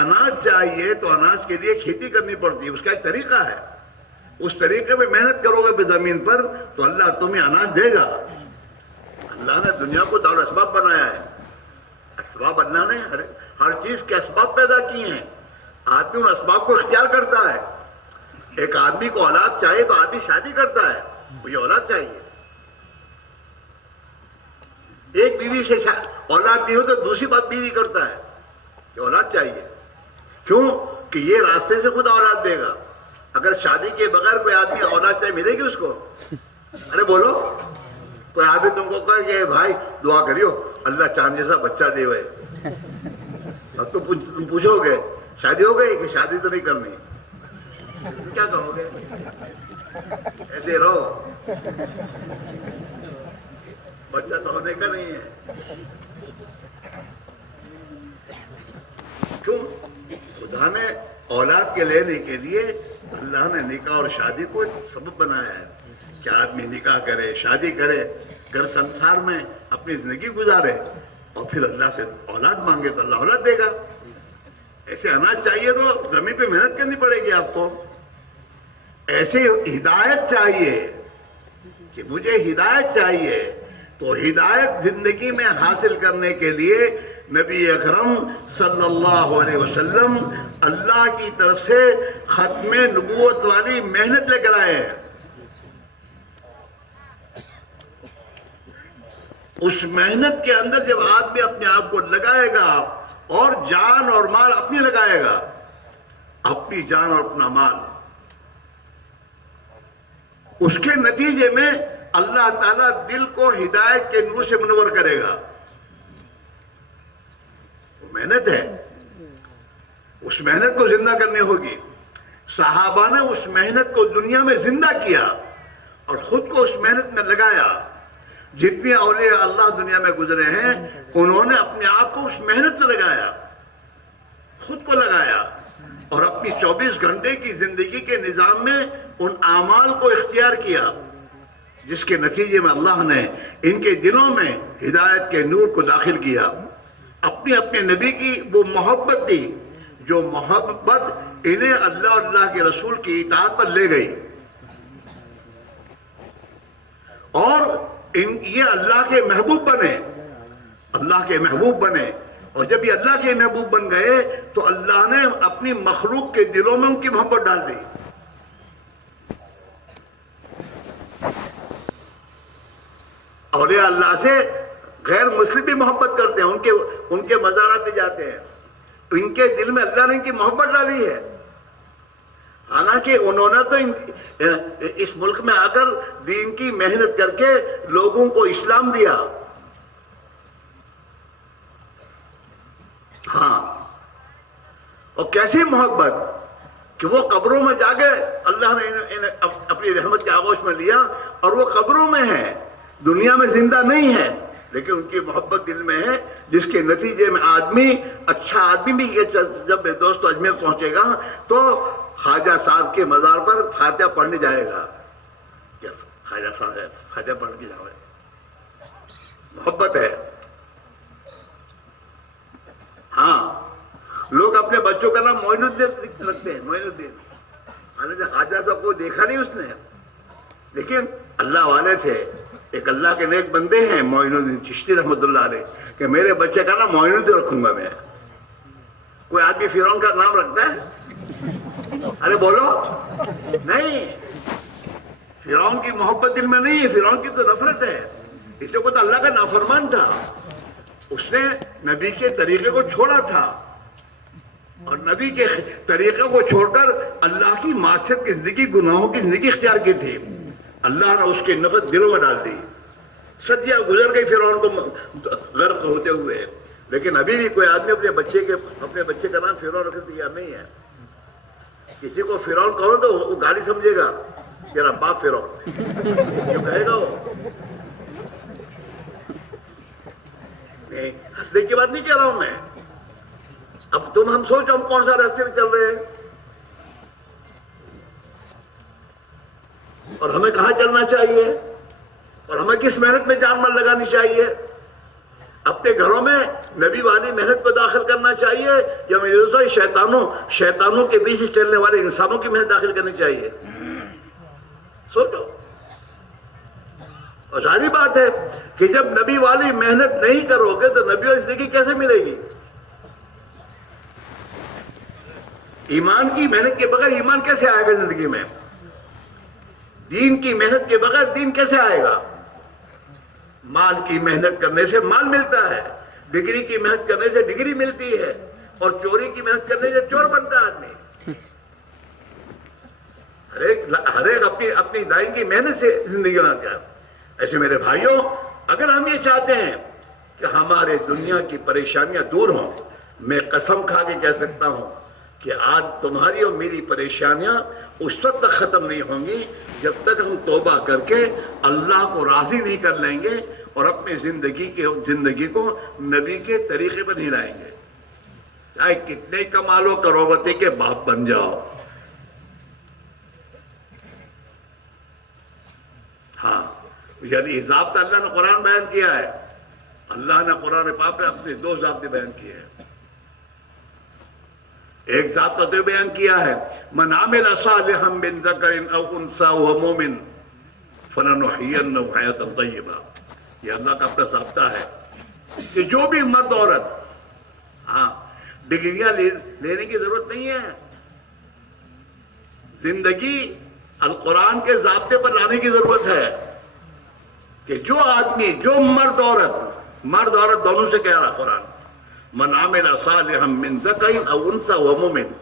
اناج چاہیے تو اناج کے لیے کھیتی کرنی پڑتی ہے, اس کا ایک طریقہ ہے. اس طریقے میں محنت کرو گے پہ زمین پر تو اللہ تمہیں اناج دے گا. اللہ نے دنیا کو دار اسباب بنایا ہے, اسباب اللہ نے ہر چیز کے اسباب پیدا کیے ہیں. آدمی ان اسباب کو اختیار کرتا ہے. ایک آدمی کو اولاد چاہیے تو آدمی شادی کرتا ہے, مجھے اولاد چاہیے. ایک بیوی سے اولاد نہیں ہو تو دوسری بات بیوی کرتا ہے کہ اولاد چاہیے. کیوں کہ یہ راستے سے خود اولاد دے گا. اگر شادی کے بغیر کوئی آدمی اولاد چاہیے ملے گی اس کو؟ ارے بولو, کوئی آدمی تم کو کہے کہ بھائی دعا کریو اللہ چاند جیسا بچہ دے ہوئے, اب تم پوچھو گے شادی ہو گئی کہ شادی تو نہیں کرنی, کیا کہو گے؟ ایسے رہو, بچہ تو ہونے کا نہیں ہے. کیوں؟ خدا نے اولاد کے لینے کے لیے اللہ نے نکاح اور شادی کو سبب بنایا ہے کہ آدمی نکاح کرے, شادی کرے, گھر سنسار میں اپنی زندگی گزارے اور پھر اللہ سے اولاد مانگے تو اللہ اولاد دے گا. ایسے اناج چاہیے تو زمین پہ محنت کرنی پڑے گی آپ کو. ایسے ہدایت چاہیے کہ مجھے ہدایت چاہیے, تو ہدایت زندگی میں حاصل کرنے کے لیے نبی اکرم صلی اللہ علیہ وسلم اللہ کی طرف سے ختم نبوت والی محنت لے کر آئے ہیں. اس محنت کے اندر جب آدمی اپنے آپ کو لگائے گا اور جان اور مال اپنی لگائے گا, اپنی جان اور اپنا مال, اس کے نتیجے میں اللہ تعالیٰ دل کو ہدایت کے نور سے منور کرے گا. وہ محنت ہے, اس محنت کو زندہ کرنی ہوگی. صحابہ نے اس محنت کو دنیا میں زندہ کیا اور خود کو اس محنت میں لگایا. جتنے اولیاء اللہ دنیا میں گزرے ہیں انہوں نے اپنے آپ کو اس محنت میں لگایا, خود کو لگایا اور اپنی 24 گھنٹے کی زندگی کے نظام میں ان اعمال کو اختیار کیا, جس کے نتیجے میں اللہ نے ان کے دلوں میں ہدایت کے نور کو داخل کیا. اپنے اپنے نبی کی وہ محبت دی جو محبت انہیں اللہ اور اللہ کے رسول کی اطاعت پر لے گئی, اور یہ اللہ کے محبوب بنے, اللہ کے محبوب بنے. اور جب یہ اللہ کے محبوب بن گئے تو اللہ نے اپنی مخلوق کے دلوں میں ان کی محبت ڈال دی. اولیاء اللہ سے غیر مسلم بھی محبت کرتے ہیں, ان کے مزارات پہ جاتے ہیں, ان کے دل میں اللہ نے ان کی محبت ڈالی ہے. حالانکہ انہوں نے تو اس ملک میں آ کر دین کی محنت کر کے لوگوں کو اسلام دیا. ہاں, اور کیسی محبت کہ وہ قبروں میں جا کے اللہ نے انہیں اپنی رحمت کے آغوش میں لیا, اور وہ قبروں میں ہیں, دنیا میں زندہ نہیں ہے, لیکن ان کی محبت دل میں ہے, جس کے نتیجے میں آدمی, اچھا آدمی بھی جب میرے دوست اجمیر پہنچے گا تو خواجہ صاحب کے مزار پر فاتحہ پڑھنے جائے گا. خواجہ صاحب ہے, فاتحہ پڑھ کے جاؤ, محبت ہے. ہاں, لوگ اپنے بچوں کا نام معین الدین رکھتے ہیں, معین الدین. حالانکہ خواجہ صاحب کو دیکھا نہیں اس نے, لیکن اللہ والے تھے. ایک اللہ کے نیک بندے ہیں معین الدین چشتی رحمۃ اللہ علیہ, کہ میرے بچے کا نام معین الدین رکھوں گا میں. کوئی آدمی فرعون کا نام رکھتا ہے؟ ارے بولو, نہیں. فرعون کی محبت دل میں نہیں ہے, فرعون کی تو نفرت ہے. اس لیے کو تو اللہ کا نافرمان تھا, اس نے نبی کے طریقے کو چھوڑا تھا, اور نبی کے طریقے کو چھوڑ کر اللہ کی معصیت کی زندگی, گناہوں کی زندگی اختیار کی تھی. اللہ نے اس کی نفرت دلوں میں ڈال دی. صدیاں گزر گئی فرعون کو غرق ہوتے ہوئے, لیکن ابھی بھی کوئی آدمی اپنے بچے کا نام فرعون رکھنے تیار نہیں ہے. کسی کو فرعون کہو تو وہ گالی سمجھے گا, تیرا باپ فرعون, کیوں کہے گا وہ؟ نہیں, ہنسنے کی بات نہیں کہہ رہا ہوں میں. اب ہم سوچو ہم کون سا راستے میں چل رہے ہیں, اور ہمیں کہاں چلنا چاہیے, اور ہمیں کس محنت میں جان مال لگانی چاہیے. اپنے گھروں میں نبی والی محنت کو داخل کرنا چاہیے, یا میں شیطانوں کے بیچ چلنے والے انسانوں کی محنت داخل کرنی چاہیے. سوچو. اور ظاہری بات ہے کہ جب نبی والی محنت نہیں کرو گے تو نبی والی زندگی کیسے ملے گی؟ ایمان کی محنت کے بغیر ایمان کیسے آئے گا زندگی میں؟ دین کی محنت کے بغیر دین کیسے آئے گا؟ مال کی محنت کرنے سے مال ملتا ہے، ڈگری کی محنت کرنے سے ڈگری ملتی ہے، اور چوری کی محنت کرنے سے چور بنتا ہے آدمی۔ ہر ایک اپنی دائیں کی محنت سے زندگی بناتا ہے۔ ایسے میرے بھائیوں، اگر ہم یہ چاہتے ہیں کہ ہمارے دنیا کی پریشانیاں دور ہوں، میں قسم کھا کے کہہ سکتا ہوں کہ آج تمہاری اور میری پریشانیاں اس وقت تک ختم نہیں ہوں گی جب تک ہم توبہ کر کے اللہ کو راضی نہیں کر لیں گے اور اپنی زندگی کو نبی کے طریقے پر نہیں لائیں گے۔ چاہے کتنے کما لو، کروڑپتی کے باپ بن جاؤ، ہاں یعنی یہ ضابطہ اللہ نے قرآن بیان کیا ہے۔ اللہ نے قرآن پاک میں اپنے دو ضابطے بیان کیے ہیں۔ ایک ضابطہ تو بیان کیا ہے، من عمل صالحا من ذکر او انثى وهو مؤمن فلنحيينه حیاۃ طیبہ۔ یہ اللہ کا اپنا ضابطہ ہے کہ جو بھی مرد عورت، ہاں ڈگریاں لینے کی ضرورت نہیں ہے، زندگی القرآن کے ضابطے پر لانے کی ضرورت ہے کہ جو آدمی، جو مرد عورت دونوں سے کہہ رہا قرآن، من عمل صالحا من ذکر او انثى وهو مؤمن،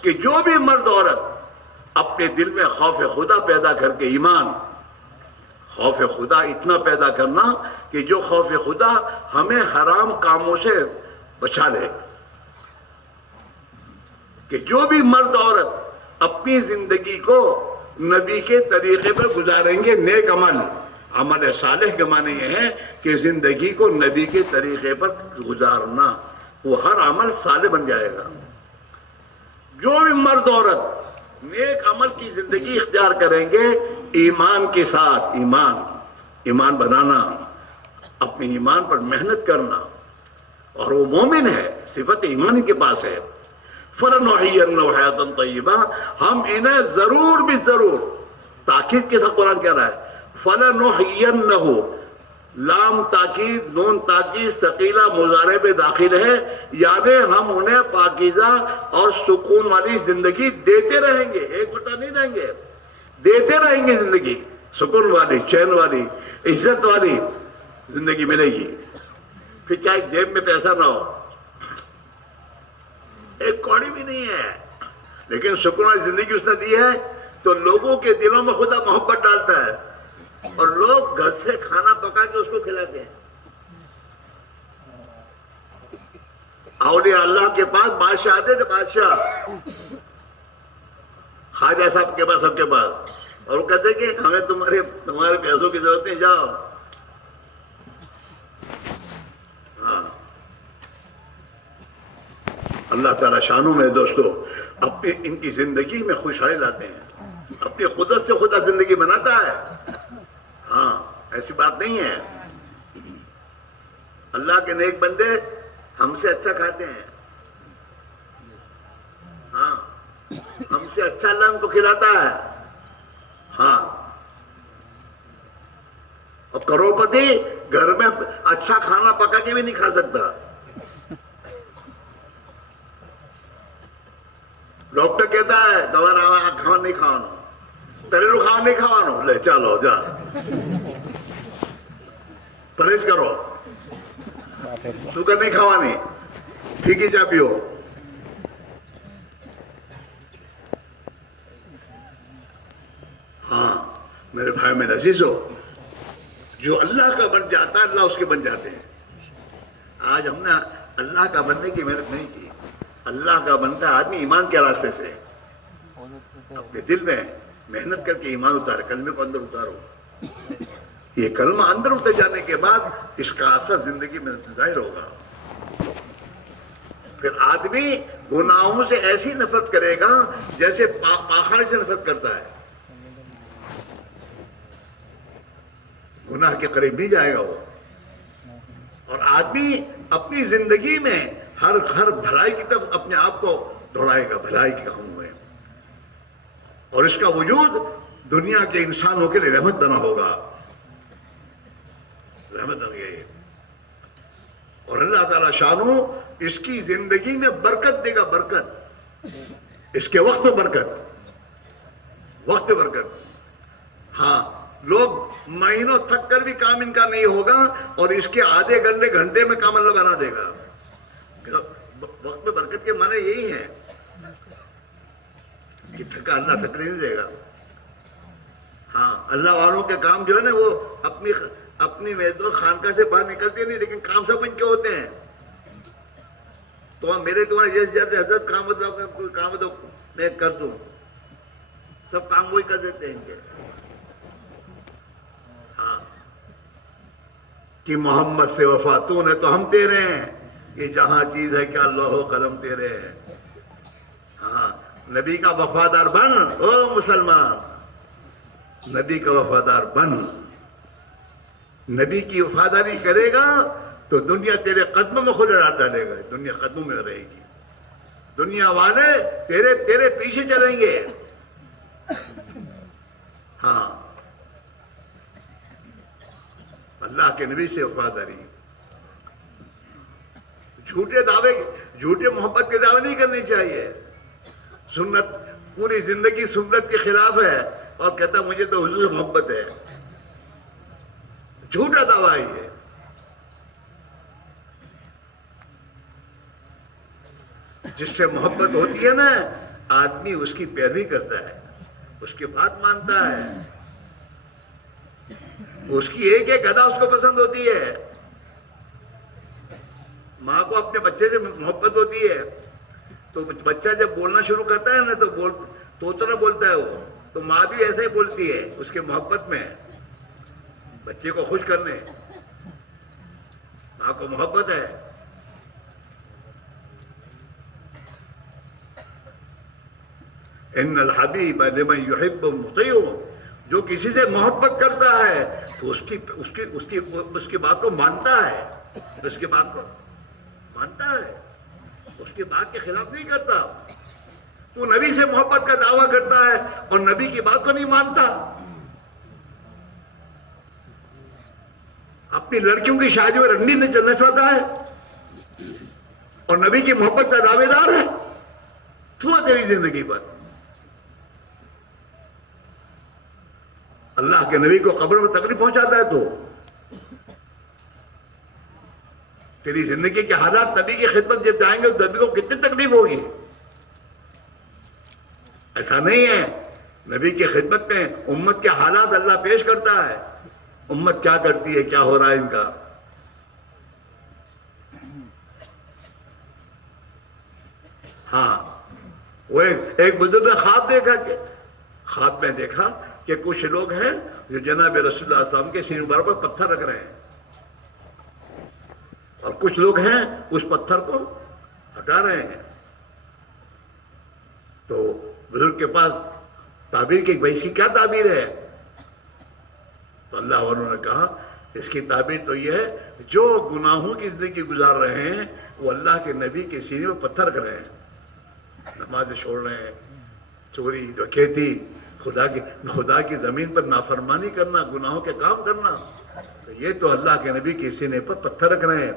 کہ جو بھی مرد عورت اپنے دل میں خوف خدا پیدا کر کے، ایمان، خوف خدا اتنا پیدا کرنا کہ جو خوف خدا ہمیں حرام کاموں سے بچا لے، کہ جو بھی مرد عورت اپنی زندگی کو نبی کے طریقے پر گزاریں گے، نیک عمل صالح کے معنی یہ ہے کہ زندگی کو نبی کے طریقے پر گزارنا، وہ ہر عمل صالح بن جائے گا۔ جو بھی مرد عورت نیک عمل کی زندگی اختیار کریں گے، ایمان کے ساتھ، ایمان بنانا، اپنے ایمان پر محنت کرنا، اور وہ مومن ہے، صفت ایمان کے پاس ہے، فَلَنُحْيِيَنَّهُ حَيَاةً طَيِّبَةً، ہم انہیں ضرور بھی ضرور، تاکید کے ساتھ قرآن کہہ رہا ہے، فَلَنُحْيِيَنَّهُ، لام تاکید، نون تاکید، ثقیلہ مضارع پہ داخل ہے، یعنی ہم انہیں پاکیزہ اور سکون والی زندگی دیتے رہیں گے، ایک بتا نہیں دیں گے، دیتے رہیں گے زندگی، سکون والی، چین والی، عزت والی زندگی ملے گی۔ پھر چاہے جیب میں پیسہ نہ ہو، ایک کوڑی بھی نہیں ہے، لیکن سکون والی زندگی اس نے دی ہے تو لوگوں کے دلوں میں خدا محبت ڈالتا ہے، اور لوگ گھر سے کھانا پکا کے اس کو کھلاتے ہیں۔ اولیاء اللہ کے پاس بادشاہ آتے تھے، بادشاہ خواجہ صاحب کے پاس، سب کے پاس، اور وہ کہتے کہ ہمیں تمہارے پیسوں کی ضرورت نہیں، جاؤ۔ ہاں اللہ تعالیٰ شانوں میں دوستو اپنی ان کی زندگی میں خوشحالی لاتے ہیں، اپنی قدرت سے خدا زندگی بناتا ہے۔ ہاں ایسی بات نہیں ہے، اللہ کے نیک بندے ہم سے اچھا کھاتے ہیں، ہاں ہم سے اچھا اللہ ان کو کھلاتا ہے، ہاں، اور کروڑپتی گھر میں اچھا کھانا پکا کے بھی نہیں کھا سکتا۔ ڈاکٹر کہتا ہے دوا کھانا نہیں کھانا، تریلو کھانا نہیں کھانا، لے چلو جا پرہیز کرو، شوگر نہیں کھوانی، پھیکی چا پیو۔ ہاں میرے بھائی میرے عزیزو، جو اللہ کا بن جاتا ہے اللہ اس کے بن جاتے ہیں۔ آج ہم نے اللہ کا بننے کی محنت نہیں کی، اللہ کا بنتا آدمی ایمان کے راستے سے، اپنے دل میں محنت کر کے ایمان اتارے، کلمے کو اندر اتارو، یہ کلمہ اندر اتر جانے کے بعد اس کا اثر زندگی میں ظاہر ہوگا۔ پھر آدمی گناہوں سے ایسی نفرت کرے گا جیسے پاخانے سے نفرت کرتا ہے، گناہ کے قریب نہیں جائے گا وہ، اور آدمی اپنی زندگی میں ہر بھلائی کی طرف اپنے آپ کو دوڑائے گا، بھلائی کے کاموں میں، اور اس کا وجود دنیا کے انسانوں کے لیے رحمت بنا ہوگا، رحمت بن گئی، اور اللہ تعالیٰ شانو اس کی زندگی میں برکت دے گا، برکت اس کے وقت میں برکت، وقت میں برکت. ہاں لوگ مہینوں تھک کر بھی کام ان کا نہیں ہوگا، اور اس کے آدھے گھنٹے میں کام اللہ بنا دے گا. وقت میں برکت کے معنی یہی ہے کہ تھکا اللہ تھکنے نہیں دے گا. ہاں اللہ والوں کے کام جو ہے نا وہ اپنی تو خانقاہ سے باہر نکلتے نہیں، لیکن کام سب ان کے ہوتے ہیں. تو میرے تمہارے جیسے حضرت کام تو میں کر دوں، سب کام وہی کر دیتے ہیں ان کے. ہاں کہ محمد سے وفا تو نے تو ہم تیرے ہیں، یہ جہاں چیز ہے کہ اللہ و قلم تیرے ہیں. ہاں نبی کا وفادار بن او مسلمان، نبی کا وفادار بن. نبی کی وفاداری کرے گا تو دنیا تیرے قدموں میں خود ڈالے گا، دنیا قدموں میں رہے گی. دنیا والے تیرے پیچھے چلیں گے. ہاں اللہ کے نبی سے وفاداری. جھوٹے محبت کے دعوے نہیں کرنے چاہیے. سنت پوری زندگی سنت کے خلاف ہے اور کہتا مجھے تو حضور سے محبت ہے. جھوٹا دعویٰ ہے. جس سے محبت ہوتی ہے نا آدمی اس کی پیروی کرتا ہے، اس کی بات مانتا ہے، اس کی ایک ایک ادا اس کو پسند ہوتی ہے. ماں کو اپنے بچے سے محبت ہوتی ہے تو بچہ جب بولنا شروع کرتا ہے نا تو اتنا بولتا ہے وہ، تو ماں بھی ایسے ہی بولتی ہے اس کے محبت میں، بچے کو خوش کرنے. ماں کو محبت ہے. ان الحبیب لمن یحب مطیع، جو کسی سے محبت کرتا ہے تو اس کی بات کو مانتا ہے، اس کی بات کو مانتا ہے، اس کی بات کے خلاف نہیں کرتا. تو نبی سے محبت کا دعویٰ کرتا ہے اور نبی کی بات کو نہیں مانتا. اپنی لڑکیوں کی شادی میں رنڈی نچواتا ہے اور نبی کی محبت کا دعوے دار ہے. تو تیری زندگی پر اللہ کے نبی کو قبر میں تکلیف پہنچاتا ہے تو تیری زندگی کے حالات نبی کی خدمت جب جائیں گے نبی کو کتنی تکلیف ہوگی. ایسا نہیں ہے. نبی کی خدمت میں امت کے حالات اللہ پیش کرتا ہے، امت کیا کرتی ہے، کیا ہو رہا ہے ان کا. ہاں وہ ایک بزرگ نے خواب میں دیکھا کہ کچھ لوگ ہیں جو جناب رسول اللہ صلی اللہ علیہ وسلم کے سینے مبارک پر پتھر رکھ رہے ہیں اور کچھ لوگ ہیں اس پتھر کو ہٹا رہے ہیں. تو بزرگ کے پاس تعبیر کی بھائی اس کی کیا تعبیر ہے؟ تو اللہ والوں نے کہا اس کی تعبیر تو یہ ہے جو گناہوں کی زندگی گزار رہے ہیں وہ اللہ کے نبی کے سینے میں پتھر رکھ رہے ہیں، نماز چھوڑ رہے ہیں، چوری ڈکیتی، خدا کی زمین پر نافرمانی کرنا، گناہوں کے کام کرنا، تو یہ تو اللہ کے نبی کے سینے پر پتھر رکھ رہے ہیں.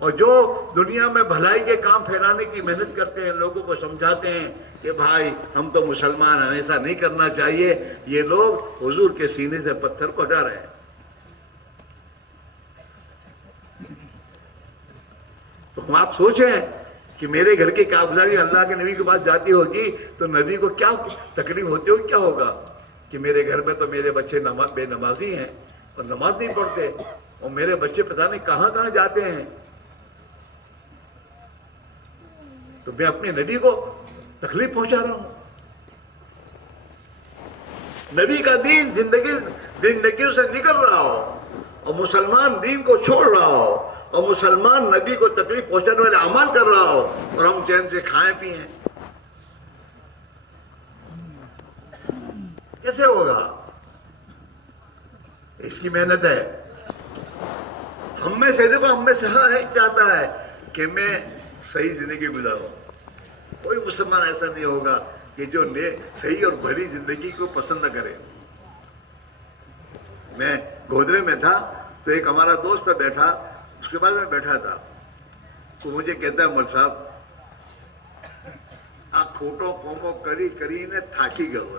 اور جو دنیا میں بھلائی کے کام پھیلانے کی محنت کرتے ہیں، لوگوں کو سمجھاتے ہیں کہ بھائی ہم تو مسلمان، ہمیں ایسا نہیں کرنا چاہیے، یہ لوگ حضور کے سینے سے پتھر کو ہٹا رہے ہیں. تو آپ سوچیں کہ میرے گھر کی کارگزاری اللہ کے نبی کے پاس جاتی ہوگی تو نبی کو کیا تکلیف ہوتی ہوگی، کیا ہوگا کہ میرے گھر میں تو میرے بچے بے نمازی ہیں اور نماز نہیں پڑھتے، اور میرے بچے پتہ نہیں کہاں کہاں جاتے ہیں. تو میں اپنے نبی کو تکلیف پہنچا رہا ہوں. نبی کا دین زندگیوں سے نکل رہا ہو اور مسلمان دین کو چھوڑ رہا ہو اور مسلمان نبی کو تکلیف پہنچانے والے اعمال کر رہا ہو اور ہم چین سے کھائیں پیئیں، کیسے ہوگا؟ اس کی محنت ہے. ہم میں سے ہر ایک چاہتا ہے کہ میں صحیح زندگی گزاروں. کوئی مسلمان ایسا نہیں ہوگا کہ جو صحیح اور بھری زندگی کو پسند نہ کرے. میں گودرے میں تھا تو ایک ہمارا دوست بیٹھا، اس کے بعد میں بیٹھا تھا تو مجھے کہتا ہے مول صاحب آپ ખોટો કોમો કરી કરીને થાકી ગયો.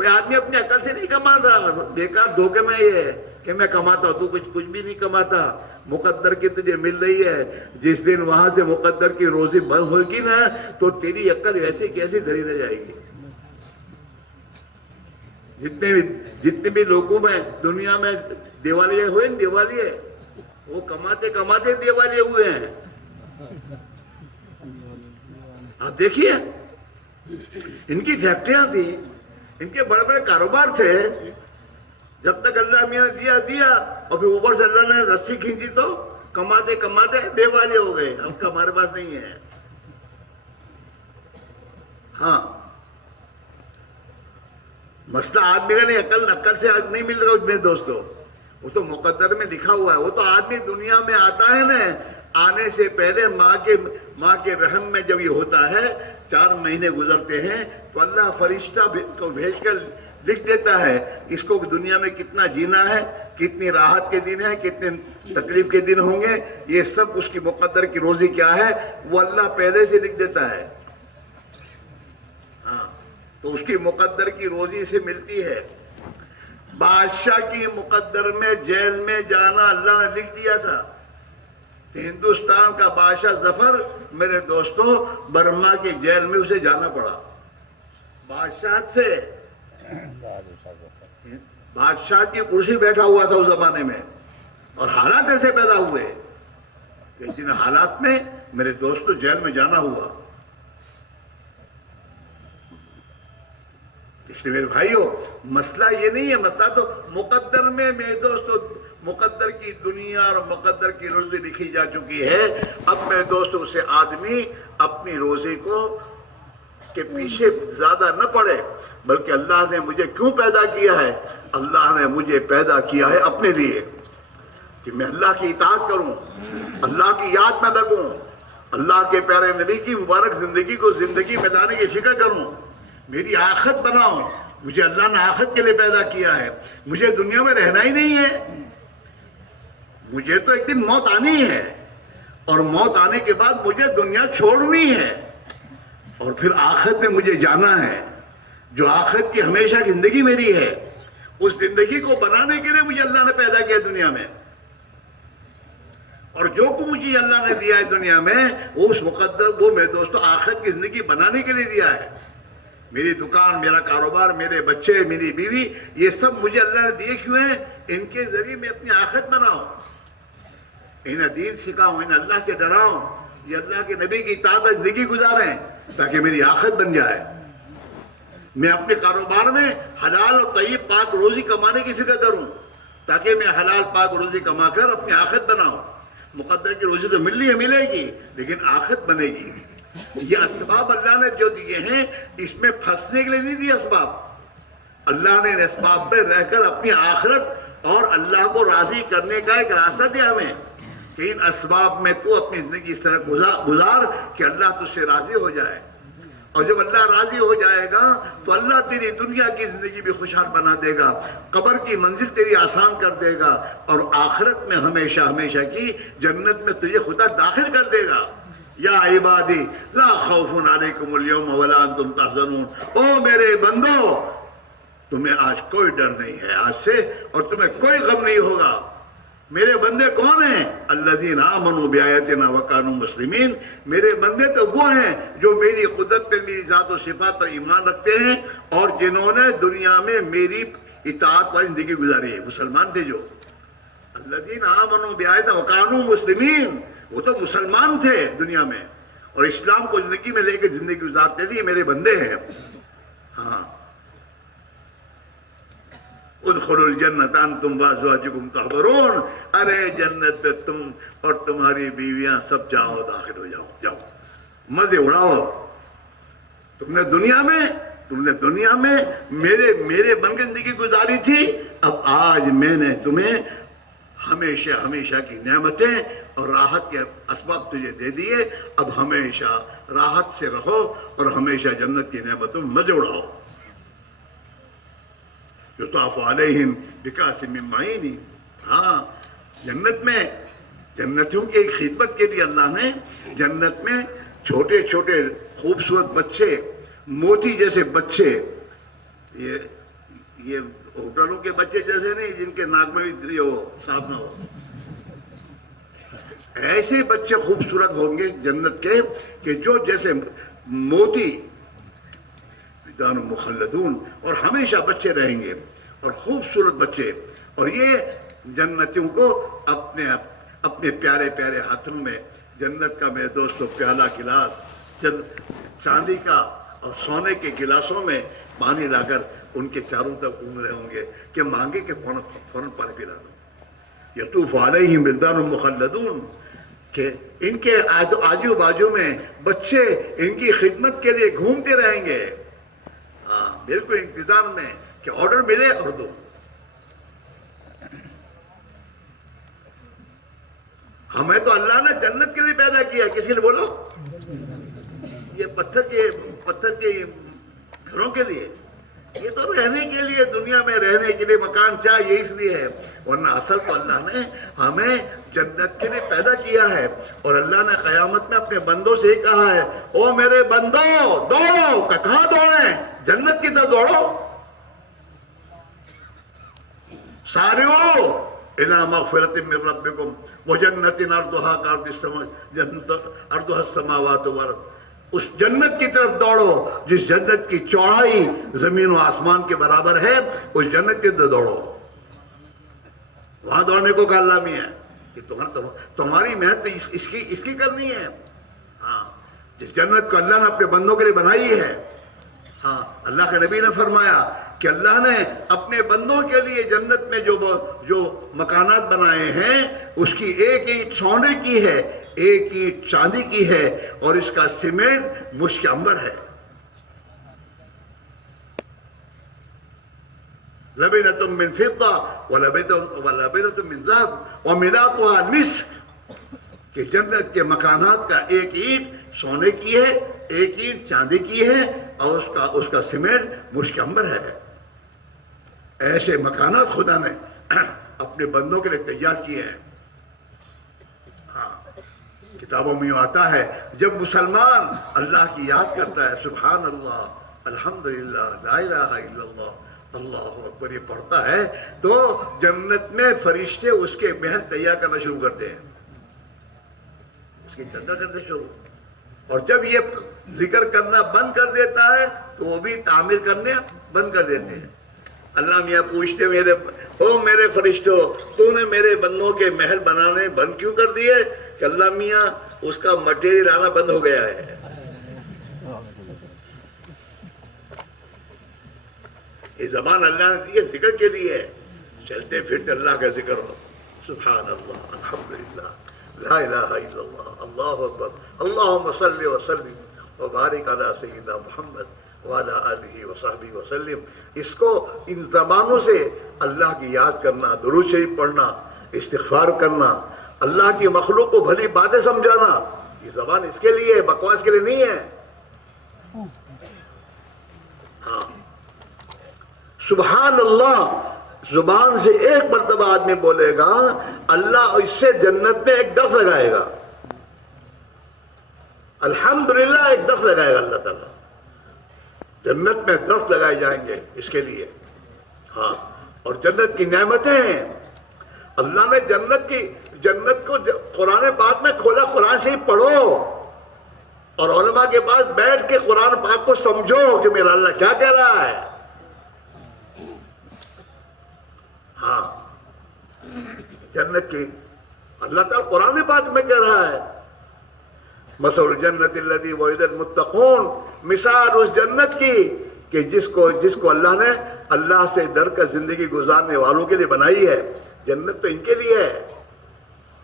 کوئی آدمی اپنی عقل سے نہیں کماتا، بیکار دھوکے میں یہ ہے کہ میں کماتا ہوں، تو کچھ بھی نہیں کماتا، مقدر کی تجھے مل رہی ہے. جس دن وہاں سے مقدر کی روزی بند ہوگی نا تو تیری عقل ایسی کیسی دھری رہ جائے گی. جتنے بھی لوگوں میں دنیا میں دیوالیے ہوئے نا، دیوالیے وہ کماتے کماتے دیوالیے ہوئے ہیں. آپ دیکھیے ان کی فیکٹریاں تھیں، ان کے بڑے بڑے کاروبار تھے، جب تک اللہ میاں نے دیا اور پھر اوپر سے اللہ نے رسی کھینچی تو کماتے کماتے دیوالیے ہو گئے. اب کا ہمارے پاس نہیں ہے. ہاں مسئلہ آدمی کا نہیں، عقل سے آج نہیں مل رہا اس میں دوستو. وہ تو مقدر میں لکھا ہوا ہے. وہ تو آدمی دنیا میں آتا ہے نا، آنے سے پہلے ماں کے رحم میں جب یہ ہوتا ہے 4 مہینے گزرتے ہیں تو اللہ فرشتہ کو بھیج کر لکھ دیتا ہے اس کو دنیا میں کتنا جینا ہے، کتنی راحت کے دن ہیں، کتنے تکلیف کے دن ہوں گے. یہ سب اس کی مقدر کی روزی کیا ہے وہ اللہ پہلے سے لکھ دیتا ہے. ہاں تو اس کی مقدر کی روزی سے ملتی ہے. بادشاہ کی مقدر میں جیل میں جانا اللہ نے لکھ دیا تھا. ہندوستان کا بادشاہ ظفر میرے دوستوں برما کی جیل میں اسے جانا پڑا. بادشاہ سے بادشاہ کی کرسی بیٹھا ہوا تھا اس زمانے میں، اور حالات ایسے پیدا ہوئے کہ جن حالات میں میرے دوستوں جیل میں جانا ہوا. اس لیے میرے بھائیو مسئلہ یہ نہیں ہے، مسئلہ تو مقدر میں میرے دوستوں مقدر کی دنیا اور مقدر کی روزی لکھی جا چکی ہے. اب میرے دوستوں سے آدمی اپنی روزی کو کے پیچھے زیادہ نہ پڑے، بلکہ اللہ نے مجھے کیوں پیدا کیا ہے؟ اللہ نے مجھے پیدا کیا ہے اپنے لیے کہ میں اللہ کی اطاعت کروں، اللہ کی یاد میں لگوں، اللہ کے پیارے نبی کی مبارک زندگی کو زندگی میں لانے کی فکر کروں، میری آخرت بناؤں. مجھے اللہ نے آخرت کے لیے پیدا کیا ہے. مجھے دنیا میں رہنا ہی نہیں ہے. مجھے تو ایک دن موت آنی ہے، اور موت آنے کے بعد مجھے دنیا چھوڑنی ہے، اور پھر آخرت میں مجھے جانا ہے. جو آخرت کی ہمیشہ کی زندگی میری ہے، اس زندگی کو بنانے کے لیے مجھے اللہ نے پیدا کیا دنیا میں. اور جو کچھ مجھے اللہ نے دیا ہے دنیا میں وہ اس مقدر وہ میرے دوستوں آخرت کی زندگی بنانے کے لیے دیا ہے. میری دکان، میرا کاروبار، میرے بچے، میری بیوی، یہ سب مجھے اللہ نے دیے کیوں ہیں؟ ان کے ذریعے میں اپنی آخرت بناؤں، انہیں دین سکھاؤں، انہیں اللہ سے ڈراؤں، یہ اللہ کے نبی کی اطاعت زندگی گزاریں تاکہ میری آخرت بن جائے. میں اپنے کاروبار میں حلال اور طیب پاک روزی کمانے کی فکر کروں تاکہ میں حلال پاک روزی کما کر اپنی آخرت بناؤں. مقدر کی روزی تو ملے گی لیکن آخرت بنے گی. یہ اسباب اللہ نے جو دیے ہیں اس میں پھنسنے کے لیے نہیں دیے اسباب. اللہ نے اسباب پہ رہ کر اپنی آخرت اور اللہ کو راضی کرنے کا ایک راستہ دیا ہمیں کہ ان اسباب میں تو اپنی زندگی اس طرح گزار کہ اللہ تجھ سے راضی ہو جائے. اور جب اللہ راضی ہو جائے گا تو اللہ تیری دنیا کی زندگی بھی خوشحال بنا دے گا، قبر کی منزل تیری آسان کر دے گا، اور آخرت میں ہمیشہ ہمیشہ کی جنت میں تجھے خدا داخل کر دے گا. یا عبادی لا خوف علیکم اليوم ولا انتم تحزنون. او میرے بندو تمہیں آج کوئی ڈر نہیں ہے آج سے، اور تمہیں کوئی غم نہیں ہوگا. میرے بندے کون ہیں؟ الذین آمنوا بآیاتنا وکانوا مسلمین. میرے بندے تو وہ ہیں جو میری قدرت پہ، میری ذات و صفات پر ایمان رکھتے ہیں اور جنہوں نے دنیا میں میری اطاعت والی زندگی گزاری ہے. مسلمان تھے جو الذین آمنوا بآیاتنا وکانوا مسلمین، وہ تو مسلمان تھے دنیا میں اور اسلام کو زندگی میں لے کے زندگی گزارتے تھے. یہ میرے بندے ہیں. ہاں ادخلوا الجنت انتم وازواجکم تحبرون. ارے جنت پہ تم اور تمہاری بیویاں سب جاؤ، داخل ہو جاؤ، جاؤ مزے اڑاؤ. تم نے دنیا میں میرے بن کے زندگی گزاری تھی، اب آج میں نے تمہیں ہمیشہ ہمیشہ کی نعمتیں اور راحت کے اسباب تجھے دے دیے. اب ہمیشہ راحت سے رہو اور ہمیشہ جنت کی نعمتوں میں مزے اڑاؤ. یطاف علیہم بکاس من معین. ہاں جنت میں جنتیوں کی ایک خدمت کے لیے اللہ نے جنت میں چھوٹے چھوٹے خوبصورت بچے، موتی جیسے بچے، یہ یہ ہوٹلوں کے بچے جیسے نہیں جن کے ناک میں بھی صاف نہ ہو، ایسے بچے خوبصورت ہوں گے جنت کے کہ جو جیسے موتی، ولدان مخلدون، اور ہمیشہ بچے رہیں گے اور خوبصورت بچے. اور یہ جنتیوں کو اپنے پیارے پیارے ہاتھوں میں جنت کا میرے دوستوں پیالہ گلاس چاندی کا اور سونے کے گلاسوں میں پانی لا کر ان کے چاروں طرف گھوم رہے ہوں گے کہ مانگے کہ فوراً پانی پلا دو. یطوف علیہم ولدان مخلدون، کہ ان کے آجو باجو میں بچے ان کی خدمت کے لیے گھومتے رہیں گے. ہاں بالکل انتظام میں کہ آرڈر ملے اور دو. ہمیں تو اللہ نے جنت کے لیے پیدا کیا، کسی نے بولو یہ پتھر کے گھروں کے لیے، یہ تو رہنے کے لیے، دنیا میں رہنے کے لیے مکان چاہیے، اس لیے ہے. ورنہ اصل تو اللہ نے ہمیں جنت کے لیے پیدا کیا ہے. اور اللہ نے قیامت میں اپنے بندوں سے ہی کہا ہے، او میرے بندو دوڑو. کہاں دوڑیں؟ جنت کی طرف دوڑو. سارعوا الی مغفرۃ من ربکم وجنۃ عرضها السماوات والارض. اس جنت کی طرف دوڑو جس جنت کی چوڑائی زمین و آسمان کے برابر ہے، اس جنت کی طرف دوڑو. وہاں دوڑنے کو کالامی ہے کہ تمہاری محنت اس کی کرنی ہے. ہاں جس جنت کو اللہ نے اپنے بندوں کے لیے بنائی ہے. ہاں اللہ کے نبی نے فرمایا کہ اللہ نے اپنے بندوں کے لیے جنت میں جو مکانات بنائے ہیں اس کی ایک اینٹ سونے کی ہے، ایک اینٹ چاندی کی ہے، اور اس کا سیمنٹ مشک عنبر ہے. لبنۃ من فضہ ولبنۃ من ذهب وملاطها المسک، کہ جنت کے مکانات کا ایک اینٹ سونے کی ہے، ایک اینٹ چاندی کی ہے، اور اس کا سیمنٹ مشک عنبر ہے. ایسے مکانات خدا نے اپنے بندوں کے لیے تیار کیے ہیں. ہاں کتابوں میں آتا ہے جب مسلمان اللہ کی یاد کرتا ہے، سبحان اللہ، الحمدللہ، لا الہ الا اللہ، اللہ اکبر، یہ پڑھتا ہے تو جنت میں فرشتے اس کے محل تیار کرنا شروع کرتے ہیں، اس کی چندہ کرنا شروع. اور جب یہ ذکر کرنا بند کر دیتا ہے تو وہ بھی تعمیر کرنے بند کر دیتے ہیں. اللہ میاں پوچھتے میرے فرشتوں، تو نے میرے بندوں کے محل بنانے بند کیوں کر دیے؟ کہ اللہ میاں اس کا مٹیریل آنا بند ہو گیا ہے. یہ زبان اللہ نے دی ہے ذکر کے لیے، چلتے پھرتے اللہ کا ذکر ہو. سبحان اللہ، الحمدللہ، لا الہ الا اللہ، اللہ اکبر، اللہم صلی وسلم وبارک علی سیدنا محمد وعلی آلہ وصحبہ وسلم. اس کو ان زبانوں سے اللہ کی یاد کرنا، درود شریف پڑھنا، استغفار کرنا، اللہ کی مخلوق کو بھلی باتیں سمجھانا، یہ زبان اس کے لیے ہے، بکواس کے لیے نہیں ہے. ہاں سبحان اللہ زبان سے ایک مرتبہ آدمی بولے گا، اللہ اس سے جنت میں ایک درس لگائے گا. الحمدللہ ایک درس لگائے گا اللہ تعالیٰ. جنت میں درس لگائے جائیں گے اس کے لیے. ہاں اور جنت کی نعمتیں ہیں. اللہ نے جنت کو قرآن پاک میں کھولا. قرآن سے ہی پڑھو اور علماء کے پاس بیٹھ کے قرآن پاک کو سمجھو کہ میرا اللہ کیا کہہ رہا ہے. ہاں جنت کی اللہ تعالیٰ قرآن پاک میں کہہ رہا ہے، مثل الجنت الذی وعد المتقون، مثال اس جنت کی کہ جس کو اللہ نے اللہ سے ڈر کر زندگی گزارنے والوں کے لیے بنائی ہے. جنت تو ان کے لیے ہے.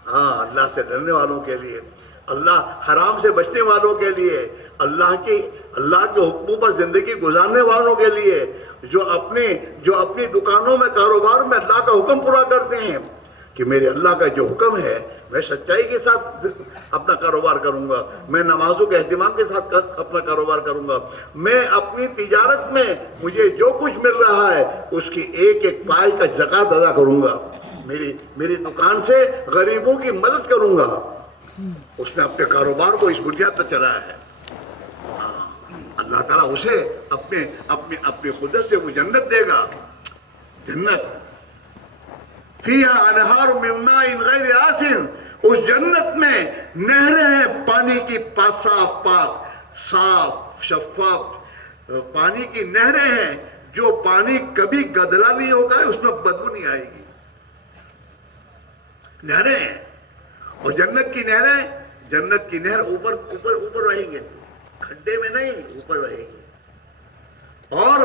ہاں اللہ سے ڈرنے والوں کے لیے، اللہ حرام سے بچنے والوں کے لیے، اللہ کے حکموں پر زندگی گزارنے والوں کے لیے، جو اپنی دکانوں میں کاروبار میں اللہ کا حکم پورا کرتے ہیں کہ میرے اللہ کا جو حکم ہے میں سچائی کے ساتھ اپنا کاروبار کروں گا، میں نمازوں کے اہتمام کے ساتھ اپنا کاروبار کروں گا، میں اپنی تجارت میں مجھے جو کچھ مل رہا ہے اس کی ایک ایک پائی کا زکوٰۃ ادا کروں گا، میری دکان سے غریبوں کی مدد کروں گا. اس نے اپنے کاروبار کو اس بنیاد پر چلایا ہے. اللہ تعالیٰ اسے اپنی قدرت سے وہ جنت دے گا. جنت فیہا انہار من ماء غیر آسن، اس جنت میں نہریں ہیں پانی کی صاف پاک، صاف شفاف پانی کی نہریں ہیں، جو پانی کبھی گدلا نہیں ہوگا، اس میں بدبو نہیں آئے گی، نہریں ہیں۔ اور جنت کی نہریں، جنت کی نہر اوپر رہیں گے، کھڈے میں نہیں، اوپر رہیں گے۔ اور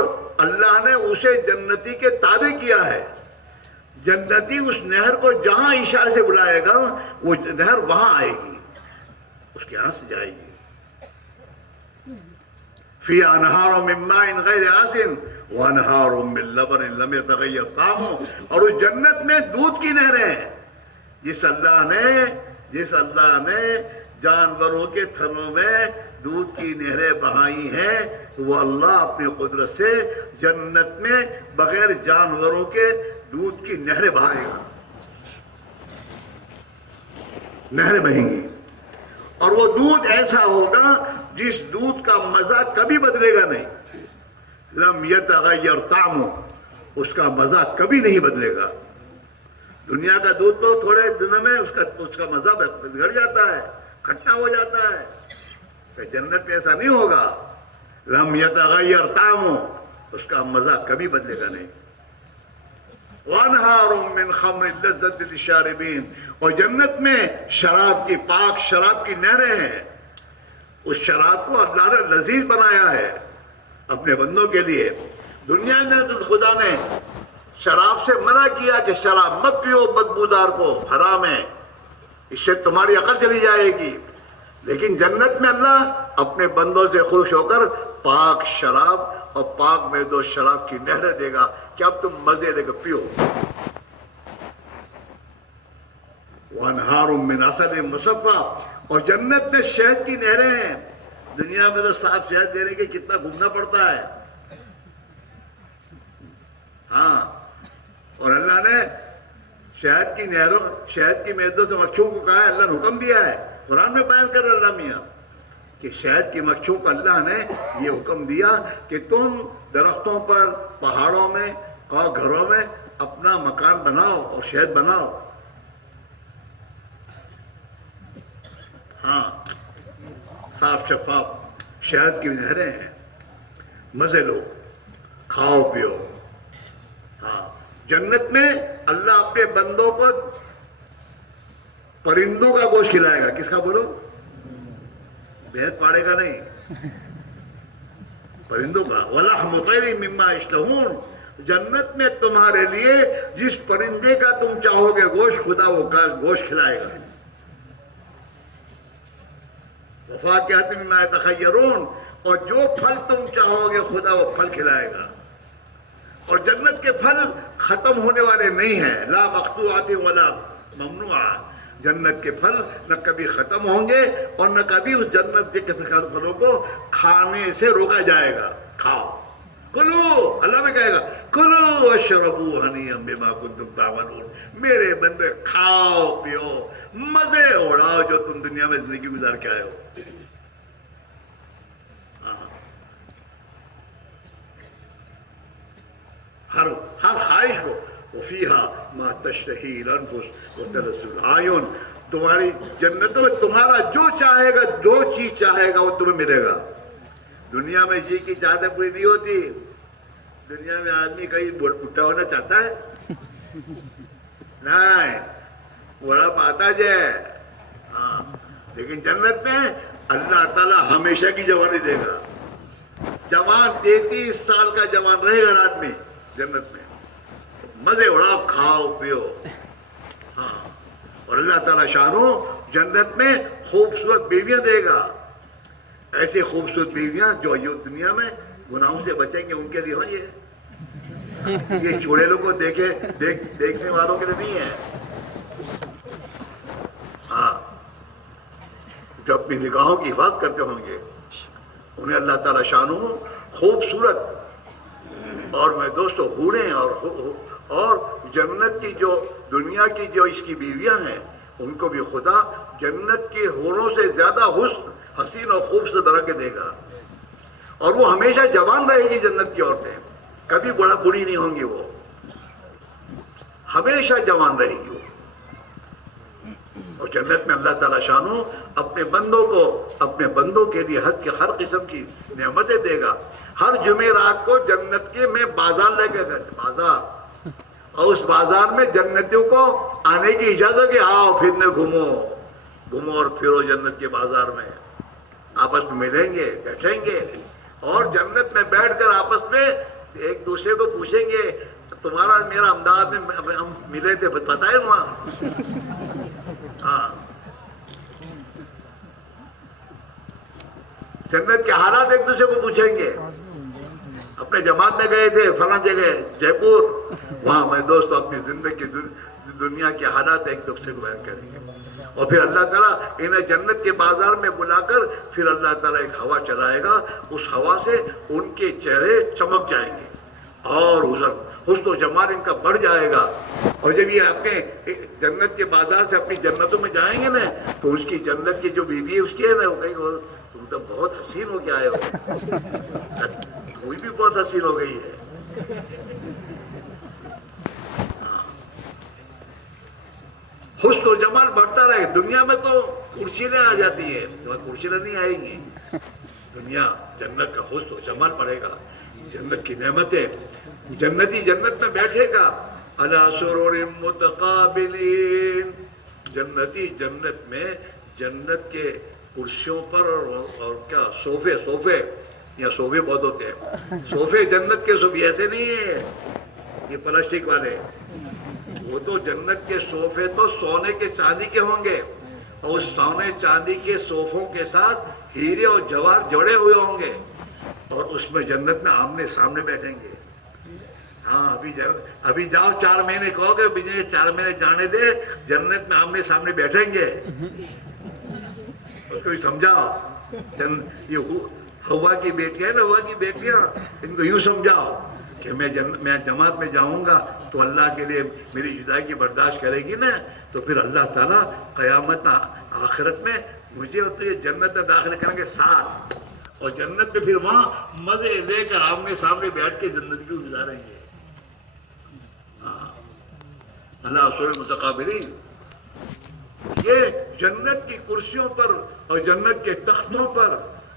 اللہ نے اسے جنتی کے تابع کیا ہے، جنتی اس نہر کو جہاں اشارے سے بلائے گا وہ نہر وہاں آئے گی، اس کے یہاں سے جائے گی۔ فی انہار من ماء غیر آسن وانہار من لبن لم یتغیر طعمہ، اور اس جنت میں دودھ کی نہریں ہیں۔ جس اللہ نے جانوروں کے تھنوں میں دودھ کی نہریں بہائی ہیں، وہ اللہ اپنی قدرت سے جنت میں بغیر جانوروں کے دودھ کی نہریں بہائے گا، نہریں بہیں گی، اور وہ دودھ ایسا ہوگا جس دودھ کا مزہ کبھی بدلے گا نہیں، لم یتغیر طعمہ، اس کا مزہ کبھی نہیں بدلے گا۔ دنیا کا دودھ تو تھوڑے دنوں میں اس کا مزہ بگڑ جاتا ہے، کھٹا ہو جاتا ہے، کہ جنت میں ایسا نہیں ہوگا، لم یتغیر طعمہ، اس کا مزہ کبھی بدلے گا نہیں۔ وانہار من خمر لذت للشاربین، اور جنت میں شراب کی پاک شراب کی نہریں ہیں، اس شراب کو اللہ نے لذیذ بنایا ہے اپنے بندوں کے لیے۔ دنیا میں تو خدا نے شراب سے منع کیا کہ شراب مت پیو، بدبودار کو، حرام ہے، اس سے تمہاری عقل چلی جائے گی، لیکن جنت میں اللہ اپنے بندوں سے خوش ہو کر پاک شراب اور پاک میدو شراب کی نہریں دے گا کہ اب تم مزے لے کے پیو۔ وانہار من عسل مصفی، اور جنت میں شہد کی نہریں ہیں۔ دنیا میں تو صاف شہد دینے کے کتنا گھومنا پڑتا ہے، ہاں، اور اللہ نے شہد کی میدوں سے مکھیوں کو کہا ہے، اللہ نے حکم دیا ہے، قرآن میں بیان کر رہا اللہ میاں کہ شہد کی مکھیوں کو اللہ نے یہ حکم دیا کہ تم درختوں پر، پہاڑوں میں اور گھروں میں اپنا مکان بناؤ اور شہد بناؤ، ہاں، صاف شفاف شہد کی نہریں ہیں، مزے لو، کھاؤ پیو۔ ہاں، جنت میں اللہ اپنے بندوں کو پرندوں کا گوشت کھلائے گا، کس کا بولو؟ بھید پاڑے گا نہیں، پرندوں کا۔ وَلَحْمُ طَيْرٍ مِّمَّا يَشْتَهُونَ، جنت میں تمہارے لیے جس پرندے کا تم چاہو گے گوشت، خدا وہ گوشت کھلائے گا۔ وَفَاكِهَةٍ مِّمَّا يَتَخَيَّرُونَ، اور جو پھل تم چاہو گے خدا وہ پھل کھلائے گا۔ اور جنت کے پھل ختم ہونے والے نہیں ہیں، لا مقطوعۃ ولا ممنوعہ، جنت کے پھل نہ کبھی ختم ہوں گے اور نہ کبھی اس جنت کے پھلوں کو کھانے سے روکا جائے گا۔ کھاؤ، کلو، اللہ میں کہے گا کلو واشربوا ہنیئا بما کنتم تعملون، میرے بندے کھاؤ پیو، مزے اڑاؤ جو تم دنیا میں زندگی گزار کے آئے ہو۔ ہر خواہش کو، وفیہا ما تشتہی الانفس وتلذ الاعین، تمہاری جنتوں میں تمہارا جو چاہے گا، جو چیز چاہے گا وہ تمہیں ملے گا۔ دنیا میں جی کی چاہتیں پوری نہیں ہوتی، دنیا میں آدمی کہیں بھٹا ہونا چاہتا ہے، نہیں، بڑا پاتا جائے، ہاں، لیکن جنت میں اللہ تعالیٰ ہمیشہ کی جوانی دے گا، جوان 33 سال کا جوان رہے گا آدمی جنت میں، مزے اڑاؤ، کھاؤ پیو، ہاں۔ اور اللہ تعالیٰ شانو جنت میں خوبصورت بیویاں دے گا، ایسی خوبصورت بیویاں جو دنیا میں گناہوں سے بچیں گے ان کے لیے، ہاں، یہ چھوڑے لوگوں کو دیکھنے والوں کے لیے نہیں ہے، ہاں، جو اپنی نگاہوں کی حفاظت کرتے ہوں گے انہیں اللہ تعالیٰ شانو خوبصورت، اور میں دوستو حوریں اور جنت کی جو دنیا کی جو اس کی بیویاں ہیں ان کو بھی خدا جنت کی حوروں سے زیادہ حسین اور خوبصورت بنا کے دے گا، اور وہ ہمیشہ جوان رہے گی جنت کی عورتیں، کبھی بڑی نہیں ہوں گی وہ، ہمیشہ جوان رہے گی وہ. اور جنت میں اللہ تعالیٰ شانو اپنے بندوں کے لیے ہر قسم کی نعمتیں دے گا. ہر جمعرات کو جنت کے میں بازار لے کے گئے بازار, اور اس بازار میں جنتیوں کو آنے کی اجازت کہ آؤ پھرنے گھومو اور پھرو جنت کے بازار میں, آپس میں ملیں گے بیٹھیں گے, اور جنت میں بیٹھ کر آپس میں ایک دوسرے کو پوچھیں گے تمہارا میرا امداد میں ہم ملے تھے پتہ ہے وہاں. ہاں, جنت کے حالات ایک دوسرے کو پوچھیں گے. اپنے جماعت میں گئے تھے فلاں جگہ جے پور, وہاں میں دوستوں اپنی زندگی دنیا کے حالات ایک دوسرے کو بیان کریں گے. اور پھر اللہ تعالیٰ انہیں جنت کے بازار میں بلا کر پھر اللہ تعالیٰ ایک ہوا چلائے گا, اس ہوا سے ان کے چہرے چمک جائیں گے اور حسن و جمال ان کا بڑھ جائے گا. اور جب یہ اپنے جنت کے بازار سے اپنی جنتوں میں جائیں گے نا, تو اس کی جنت کی جو بیوی ہے اس کی ہے نا, وہ کہیں گے تم تو بہت حسین ہو کے آئے ہو, کوئی بھی بہت حسین ہو گئی ہے. حسن و جمال بڑھتا رہے. دنیا میں تو کرسیلیں آ جاتی ہیں, کرسیلیں نہیں آئیں گی. دنیا جنت کا حسن و جمال بڑھے گا, جنت کی نعمتیں, جنتی جنت میں بیٹھے گا. علی سرور متقابلین, جنتی جنت میں جنت کے کرسیوں پر اور کیا صوفے یا صوفے بہت ہوتے ہیں, صوفے جنت کے صوفے ایسے نہیں ہیں یہ پلاسٹک والے, وہ تو جنت کے صوفے تو سونے کے چاندی کے ہوں گے, اور اس سونے چاندی کے صوفوں کے ساتھ ہیرے اور جواہر جڑے ہوئے ہوں گے, اور اس میں جنت میں آمنے سامنے بیٹھیں گے. ہاں ابھی جاؤ 4 مہینے کہو گے بجنے 4 مہینے جانے دے, جنت میں آمنے سامنے بیٹھیں گے. اس کو سمجھاؤ, یہ ہوا کی بیٹیاں نا, ہوا کی بیٹیاں, ان کو یوں سمجھاؤ کہ میں جماعت میں جاؤں گا تو اللہ کے لیے میری جدائی کی برداشت کرے گی نا, تو پھر اللہ تعالیٰ قیامت آخرت میں مجھے اور تو یہ جنت میں داخل کریں گے ساتھ, اور جنت میں پھر وہاں مزے لے کر آمنے سامنے بیٹھ کے زندگی کو گزاریں گے. اللہ سورہ متقابلین, یہ جنت کی کرسیوں پر اور جنت کے تختوں پر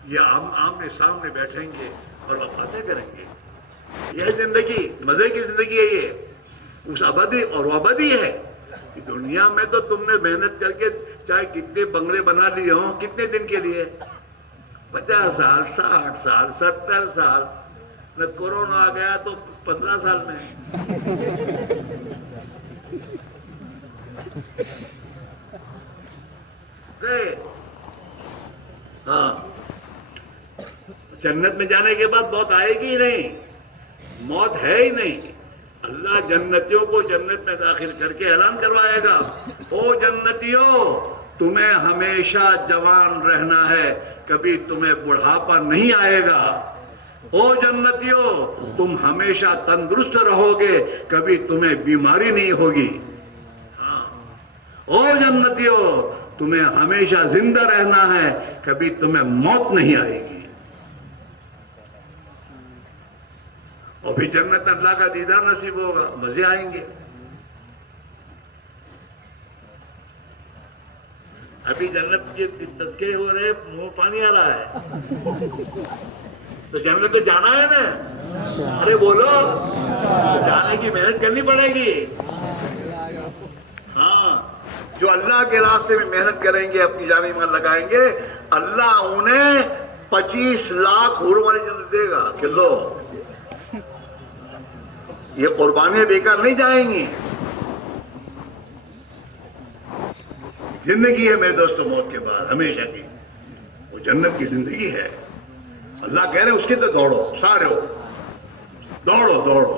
یہ آمنے سامنے بیٹھیں گے اور وہ باتیں کریں گے. یہ زندگی مزے کی زندگی ہے, یہ اس ابدی اور وہ ابدی ہے. دنیا میں تو تم نے محنت کر کے چاہے کتنے بنگلے بنا لیے ہوں, کتنے دن کے لیے, 50 سال 60 سال 70 سال, میں کورونا آ گیا تو 15 سال میں. ہاں, جنت میں جانے کے بعد موت آئے گی ہی نہیں, موت ہے ہی نہیں. اللہ جنتیوں کو جنت میں داخل کر کے اعلان کروائے گا, او جنتیوں تمہیں ہمیشہ جوان رہنا ہے, کبھی تمہیں بڑھاپا نہیں آئے گا. او جنتیوں تم ہمیشہ تندرست رہو گے, کبھی تمہیں بیماری نہیں ہوگی. ہاں, او جنتیوں تمہیں ہمیشہ زندہ رہنا ہے, کبھی تمہیں موت نہیں آئے گی. اور پھر جنت اللہ کا دیدار نصیب ہوگا, مزے آئیں گے. ابھی جنت کے تذکرے ہو رہے, منہ پانی آ رہا ہے. تو جنت تو جانا ہے نا, ارے بولو, جانے کی محنت کرنی پڑے گی. ہاں, جو اللہ کے راستے میں محنت کریں گے, اپنی جان ایمان لگائیں گے, اللہ انہیں 25 لاکھ حور والی جنت دے گا کہ لو, یہ قربانیاں بیکار نہیں جائیں گی. زندگی ہے میرے دوستوں موت کے بعد ہمیشہ کی, وہ جنت کی زندگی ہے. اللہ کہہ رہے ہیں اس کی تو دوڑو, سارے ہو دوڑو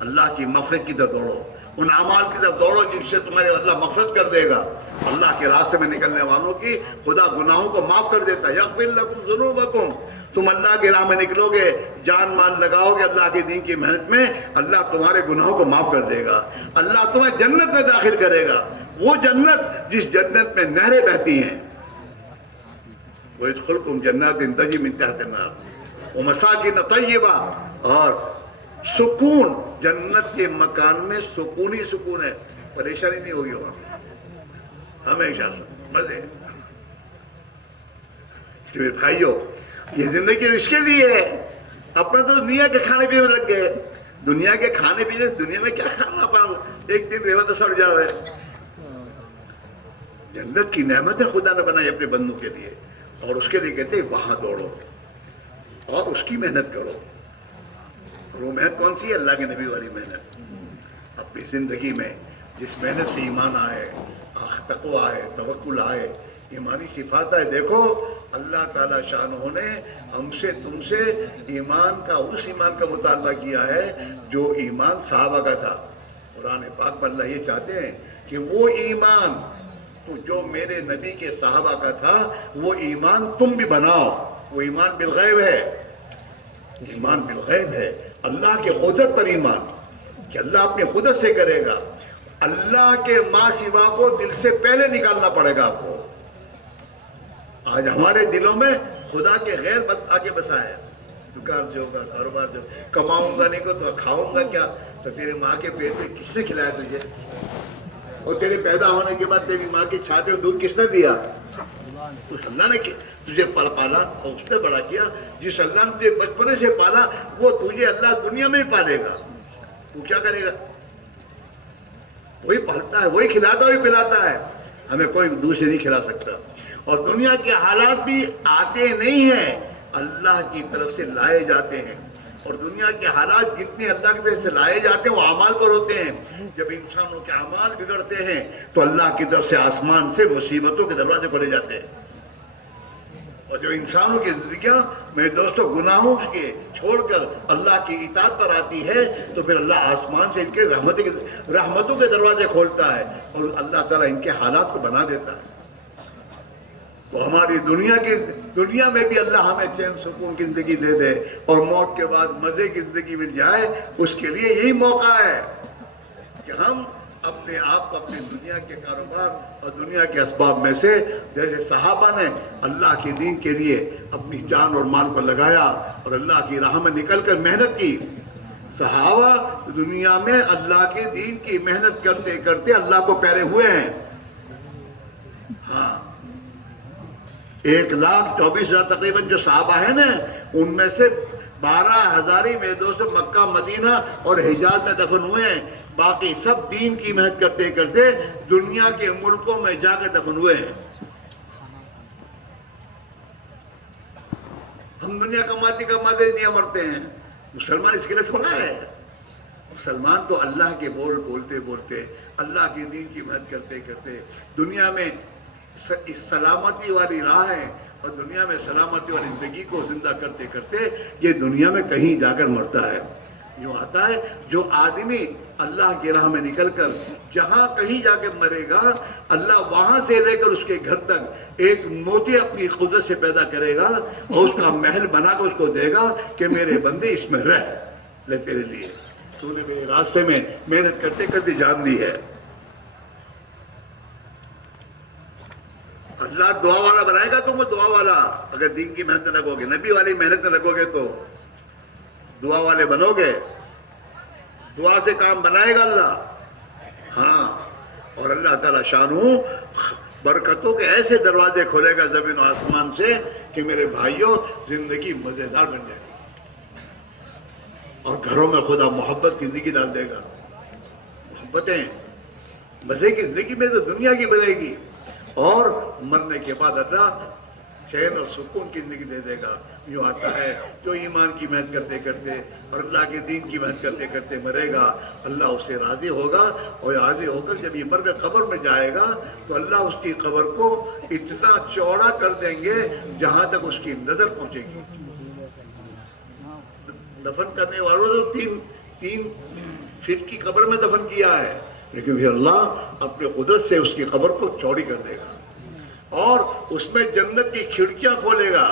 اللہ کی مغفرت کی طرف دوڑو, ان اعمال کی طرف دوڑو جن سے تمہارے اللہ مغفرت کر دے گا. اللہ کے راستے میں نکلنے والوں کی خدا گناہوں کو معاف کر دیتا ہے. یغفر لکم ذنوبکم, تم اللہ کے راہ میں نکلو گے, جان مال لگاؤ گے اللہ کے دین کی محنت میں, اللہ تمہارے گناہوں کو معاف کر دے گا. اللہ تمہیں جنت میں داخل کرے گا, وہ جنت جس جنت میں نہریں بہتی ہیں. وَيَدْخُلُكُمْ جَنَّاتٍ تَجْرِي مِن تَحْتِهَا الْأَنْهَارُ وَمَسَاكِنَ طَيِّبَةً, اور سکون جنت کے مکان میں سکون ہی سکون ہے, پریشانی نہیں ہوگی وہاں ہمیشہ مزے. اس لیے بھائیو یہ زندگی اس کے لیے ہے. اپنا تو دنیا کے کھانے پینے میں لگ گئے, دنیا کے کھانے پینے, دنیا میں کیا کھانا پاؤ, ایک دن رہو تو سڑ جاؤ ہے. جنت کی نعمت ہے خدا نے بنائی اپنے بندوں کے لیے, اور اس کے لیے کہتے ہیں وہاں دوڑو اور اس کی محنت کرو. اور وہ محنت کون سی ہے؟ اللہ کے نبی والی محنت. اپنی زندگی میں جس محنت سے ایمان آئے, تقوی آئے, توکل آئے, ایمانی صفات آئے. دیکھو اللہ تعالیٰ شانہ نے ہم سے تم سے ایمان کا, اس ایمان کا مطالبہ کیا ہے جو ایمان صحابہ کا تھا. قرآن پاک پر اللہ یہ چاہتے ہیں کہ وہ ایمان تو جو میرے نبی کے صحابہ کا تھا وہ ایمان تم بھی بناؤ. وہ ایمان بالغیب ہے, ایمان بالغیب ہے, اللہ کے قدرت پر ایمان کہ اللہ اپنے قدرت سے کرے گا. اللہ کے ماں سوا کو دل سے پہلے نکالنا پڑے گا آپ کو. آج ہمارے دلوں میں خدا کے غیر آگے بسا ہے. دکان سے ہوگا, کاروبار سے ہوگا, کماؤں گا نہیں کو تو کھاؤں گا کیا, تو تیرے ماں کے پیٹ میں کس نے کھلایا تجھے, اور تیرے پیدا ہونے کے بعد تیری ماں کی چھاتی میں دودھ کس نے دیا؟ اس اللہ نے تجھے پالا اور اس نے بڑا کیا. جس اللہ نے تجھے بچپنے سے پالا وہ تجھے اللہ دنیا میں ہی پالے گا. تو کیا کرے گا؟ وہی پالتا ہے, وہی کھلاتا, وہی پلاتا ہے. ہمیں کوئی دوسرے نہیں کھلا سکتا. اور دنیا کے حالات بھی آتے نہیں ہیں, اللہ کی طرف سے لائے جاتے ہیں. اور دنیا کے حالات جتنے اللہ کی طرف سے لائے جاتے ہیں وہ اعمال پر ہوتے ہیں. جب انسانوں کے اعمال بگڑتے ہیں تو اللہ کی طرف سے آسمان سے مصیبتوں کے دروازے کھولے جاتے ہیں. اور جب انسانوں کی زندگیاں میرے دوستوں گناہوں کے چھوڑ کر اللہ کی اطاعت پر آتی ہے تو پھر اللہ آسمان سے ان کے رحمتوں کے دروازے کھولتا ہے اور اللہ تعالیٰ ان کے حالات کو بنا دیتا ہے. تو ہماری دنیا میں بھی اللہ ہمیں چین سکون کی زندگی دے دے اور موت کے بعد مزے کی زندگی مل جائے. اس کے لیے یہی موقع ہے کہ ہم اپنے آپ کو اپنی دنیا کے کاروبار اور دنیا کے اسباب میں سے, جیسے صحابہ نے اللہ کے دین کے لیے اپنی جان اور مال کو لگایا اور اللہ کی راہ میں نکل کر محنت کی. صحابہ دنیا میں اللہ کے دین کی محنت کرتے کرتے اللہ کو پیارے ہوئے ہیں. ہاں, 1,24,000 تقریباً جو صحابہ ہیں نا, ان میں سے 12,000 ہی میرے دوست مکہ, مدینہ اور حجاز میں دفن ہوئے ہیں. باقی سب دین کی محنت کرتے کرتے دنیا کے ملکوں میں جا کر دفن ہوئے ہیں. ہم دنیا کماتے نہیں مرتے ہیں. مسلمان اس کے لیے تھوڑا ہے. مسلمان تو اللہ کے بولتے بولتے اللہ کے دین کی محنت کرتے کرتے دنیا میں اس سلامتی والی راہ ہے اور دنیا میں سلامتی والی زندگی کو زندہ کرتے کرتے یہ دنیا میں کہیں جا کر مرتا ہے. یوں آتا ہے جو آدمی اللہ کی راہ میں نکل کر جہاں کہیں جا کے مرے گا, اللہ وہاں سے لے کر اس کے گھر تک ایک موتی اپنی قدرت سے پیدا کرے گا اور اس کا محل بنا کر اس کو دے گا کہ میرے بندے اس میں رہ لے, تیرے لیے تو نے میرے راستے میں محنت کرتے کرتے جان دی ہے. اللہ دعا والا بنائے گا تم کو, دعا والا. اگر دین کی محنت میں لگو گے, نبی والی محنت میں لگو گے تو دعا والے بنو گے. دعا سے کام بنائے گا اللہ. ہاں, اور اللہ تعالیٰ شانہ برکتوں کے ایسے دروازے کھولے گا زمین و آسمان سے کہ میرے بھائیوں زندگی مزیدار بن جائے گی. اور گھروں میں خدا محبت کی زندگی ڈال دے گا. محبتیں مزے کی زندگی میں تو دنیا کی بنے گی, اور مرنے کے بعد اللہ چین اور سکون کی زندگی دے دے گا. یوں آتا ہے جو ایمان کی محنت کرتے کرتے اور اللہ کے دین کی محنت کرتے کرتے مرے گا, اللہ اس سے راضی ہوگا, اور راضی ہو کر جب یہ مر کر قبر میں جائے گا تو اللہ اس کی قبر کو اتنا چوڑا کر دیں گے جہاں تک اس کی نظر پہنچے گی. دفن کرنے والوں نے 3 فٹ کی قبر میں دفن کیا ہے, لیکن پھر اللہ اپنے قدرت سے اس کی قبر کو چوڑی کر دے گا اور اس میں جنت کی کھڑکیاں کھولے گا.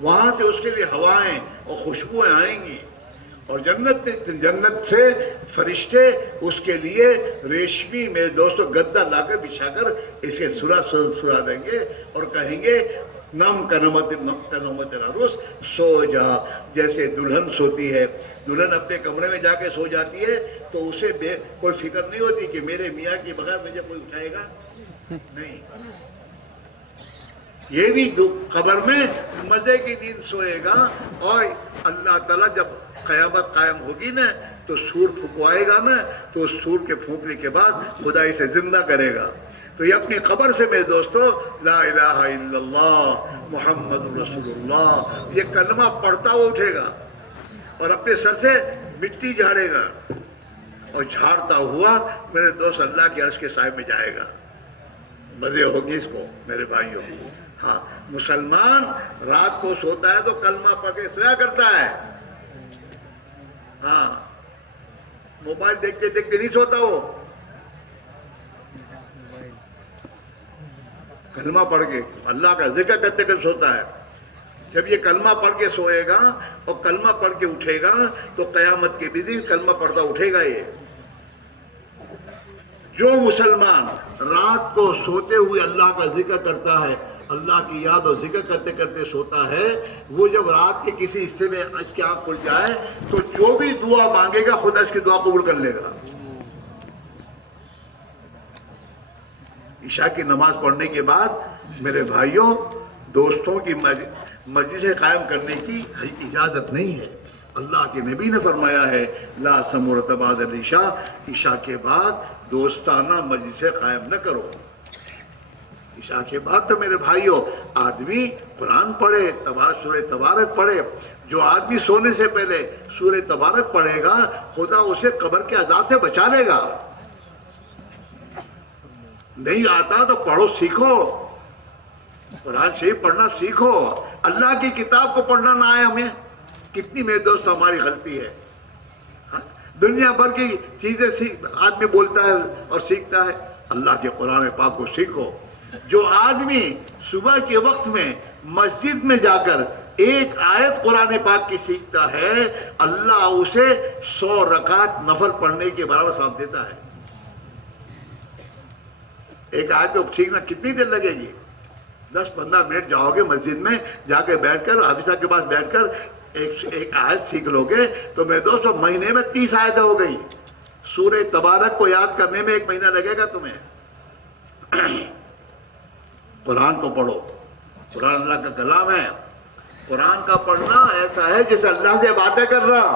وہاں سے اس کے لیے ہوائیں اور خوشبوئیں آئیں گی, اور جنت سے فرشتے اس کے لیے ریشمی میرے دوستوں گدا لا کر بچھا کر اسے سلا دیں گے اور کہیں گے نم کنومت العروس، سو جا جیسے دلہن سوتی ہے. دلہن اپنے کمرے میں جا کے سو جاتی ہے تو اسے کوئی فکر نہیں ہوتی کہ میرے میاں کے بغیر مجھے کوئی اٹھائے گا نہیں. یہ بھی قبر میں مزے کی نیند سوئے گا. اور اللہ تعالیٰ جب قیامت قائم ہوگی نا تو سور پھونکوائے گا نا، تو اس سور کے پھونکنے کے بعد خدا اسے زندہ کرے گا. تو یہ اپنی قبر سے میرے دوستو لا الہ الا اللہ محمد رسول اللہ یہ کلمہ پڑھتا ہوا اٹھے گا اور اپنے سر سے مٹی جھاڑے گا، اور جھاڑتا ہوا میرے دوست اللہ کے عرش کے سائے میں جائے گا. مزے ہوگی اس کو میرے بھائیوں. ہاں، مسلمان رات کو سوتا ہے تو کلمہ پڑھ کے سویا کرتا ہے. ہاں، موبائل دیکھتے دیکھتے نہیں سوتا، وہ کلمہ پڑھ کے اللہ کا ذکر کرتے کرتے سوتا ہے. جب یہ کلمہ پڑھ کے سوئے گا اور کلمہ پڑھ کے اٹھے گا تو قیامت کے بھی دن کلمہ پڑھتا اٹھے گا. یہ جو مسلمان رات کو سوتے ہوئے اللہ کا ذکر کرتا ہے، اللہ کی یاد اور ذکر کرتے کرتے سوتا ہے، وہ جب رات کے کسی حصے میں اس کی آنکھ کھل جائے تو جو بھی دعا مانگے گا خدا اس کی دعا قبول کر لے گا. عشاء کی نماز پڑھنے کے بعد میرے بھائیوں دوستوں کی مجلسیں قائم کرنے کی اجازت نہیں ہے. اللہ کے نبی نے فرمایا ہے لا سمورۃ بعد العشاء، عشاء کے بعد دوستانہ مجلسیں قائم نہ کرو. عشاء کے بعد تو میرے بھائیوں آدمی قرآن پڑھے، سورہ تبارک پڑھے. جو آدمی سونے سے پہلے سورہ تبارک پڑھے گا خدا اسے قبر کے عذاب سے بچا لے گا. نہیں آتا تو پڑھو، سیکھو، قرآن شریف پڑھنا سیکھو. اللہ کی کتاب کو پڑھنا نہ آئے ہمیں، کتنی میرے دوست ہماری غلطی ہے. دنیا بھر کی چیزیں آدمی بولتا ہے اور سیکھتا ہے. اللہ کے قرآن پاک کو سیکھو. جو آدمی صبح کے وقت میں مسجد میں جا کر ایک آیت قرآن پاک کی سیکھتا ہے اللہ اسے 100 رکعت نفل پڑھنے کے برابر ثواب دیتا ہے. ایک آیت کو سیکھنا کتنی دیر لگے گی؟ 10-15 منٹ جاؤ گے مسجد میں، جا کے بیٹھ کر حافظ صاحب کے پاس بیٹھ کر ایک آیت سیکھ لو گے تو میرے دوستو مہینے میں 30 آیتیں ہو گئی. سورہ تبارک کو یاد کرنے میں 1 مہینہ لگے گا تمہیں. قرآن کو پڑھو، قرآن اللہ کا کلام ہے. قرآن کا پڑھنا ایسا ہے جیسے اللہ سے باتیں کر رہا.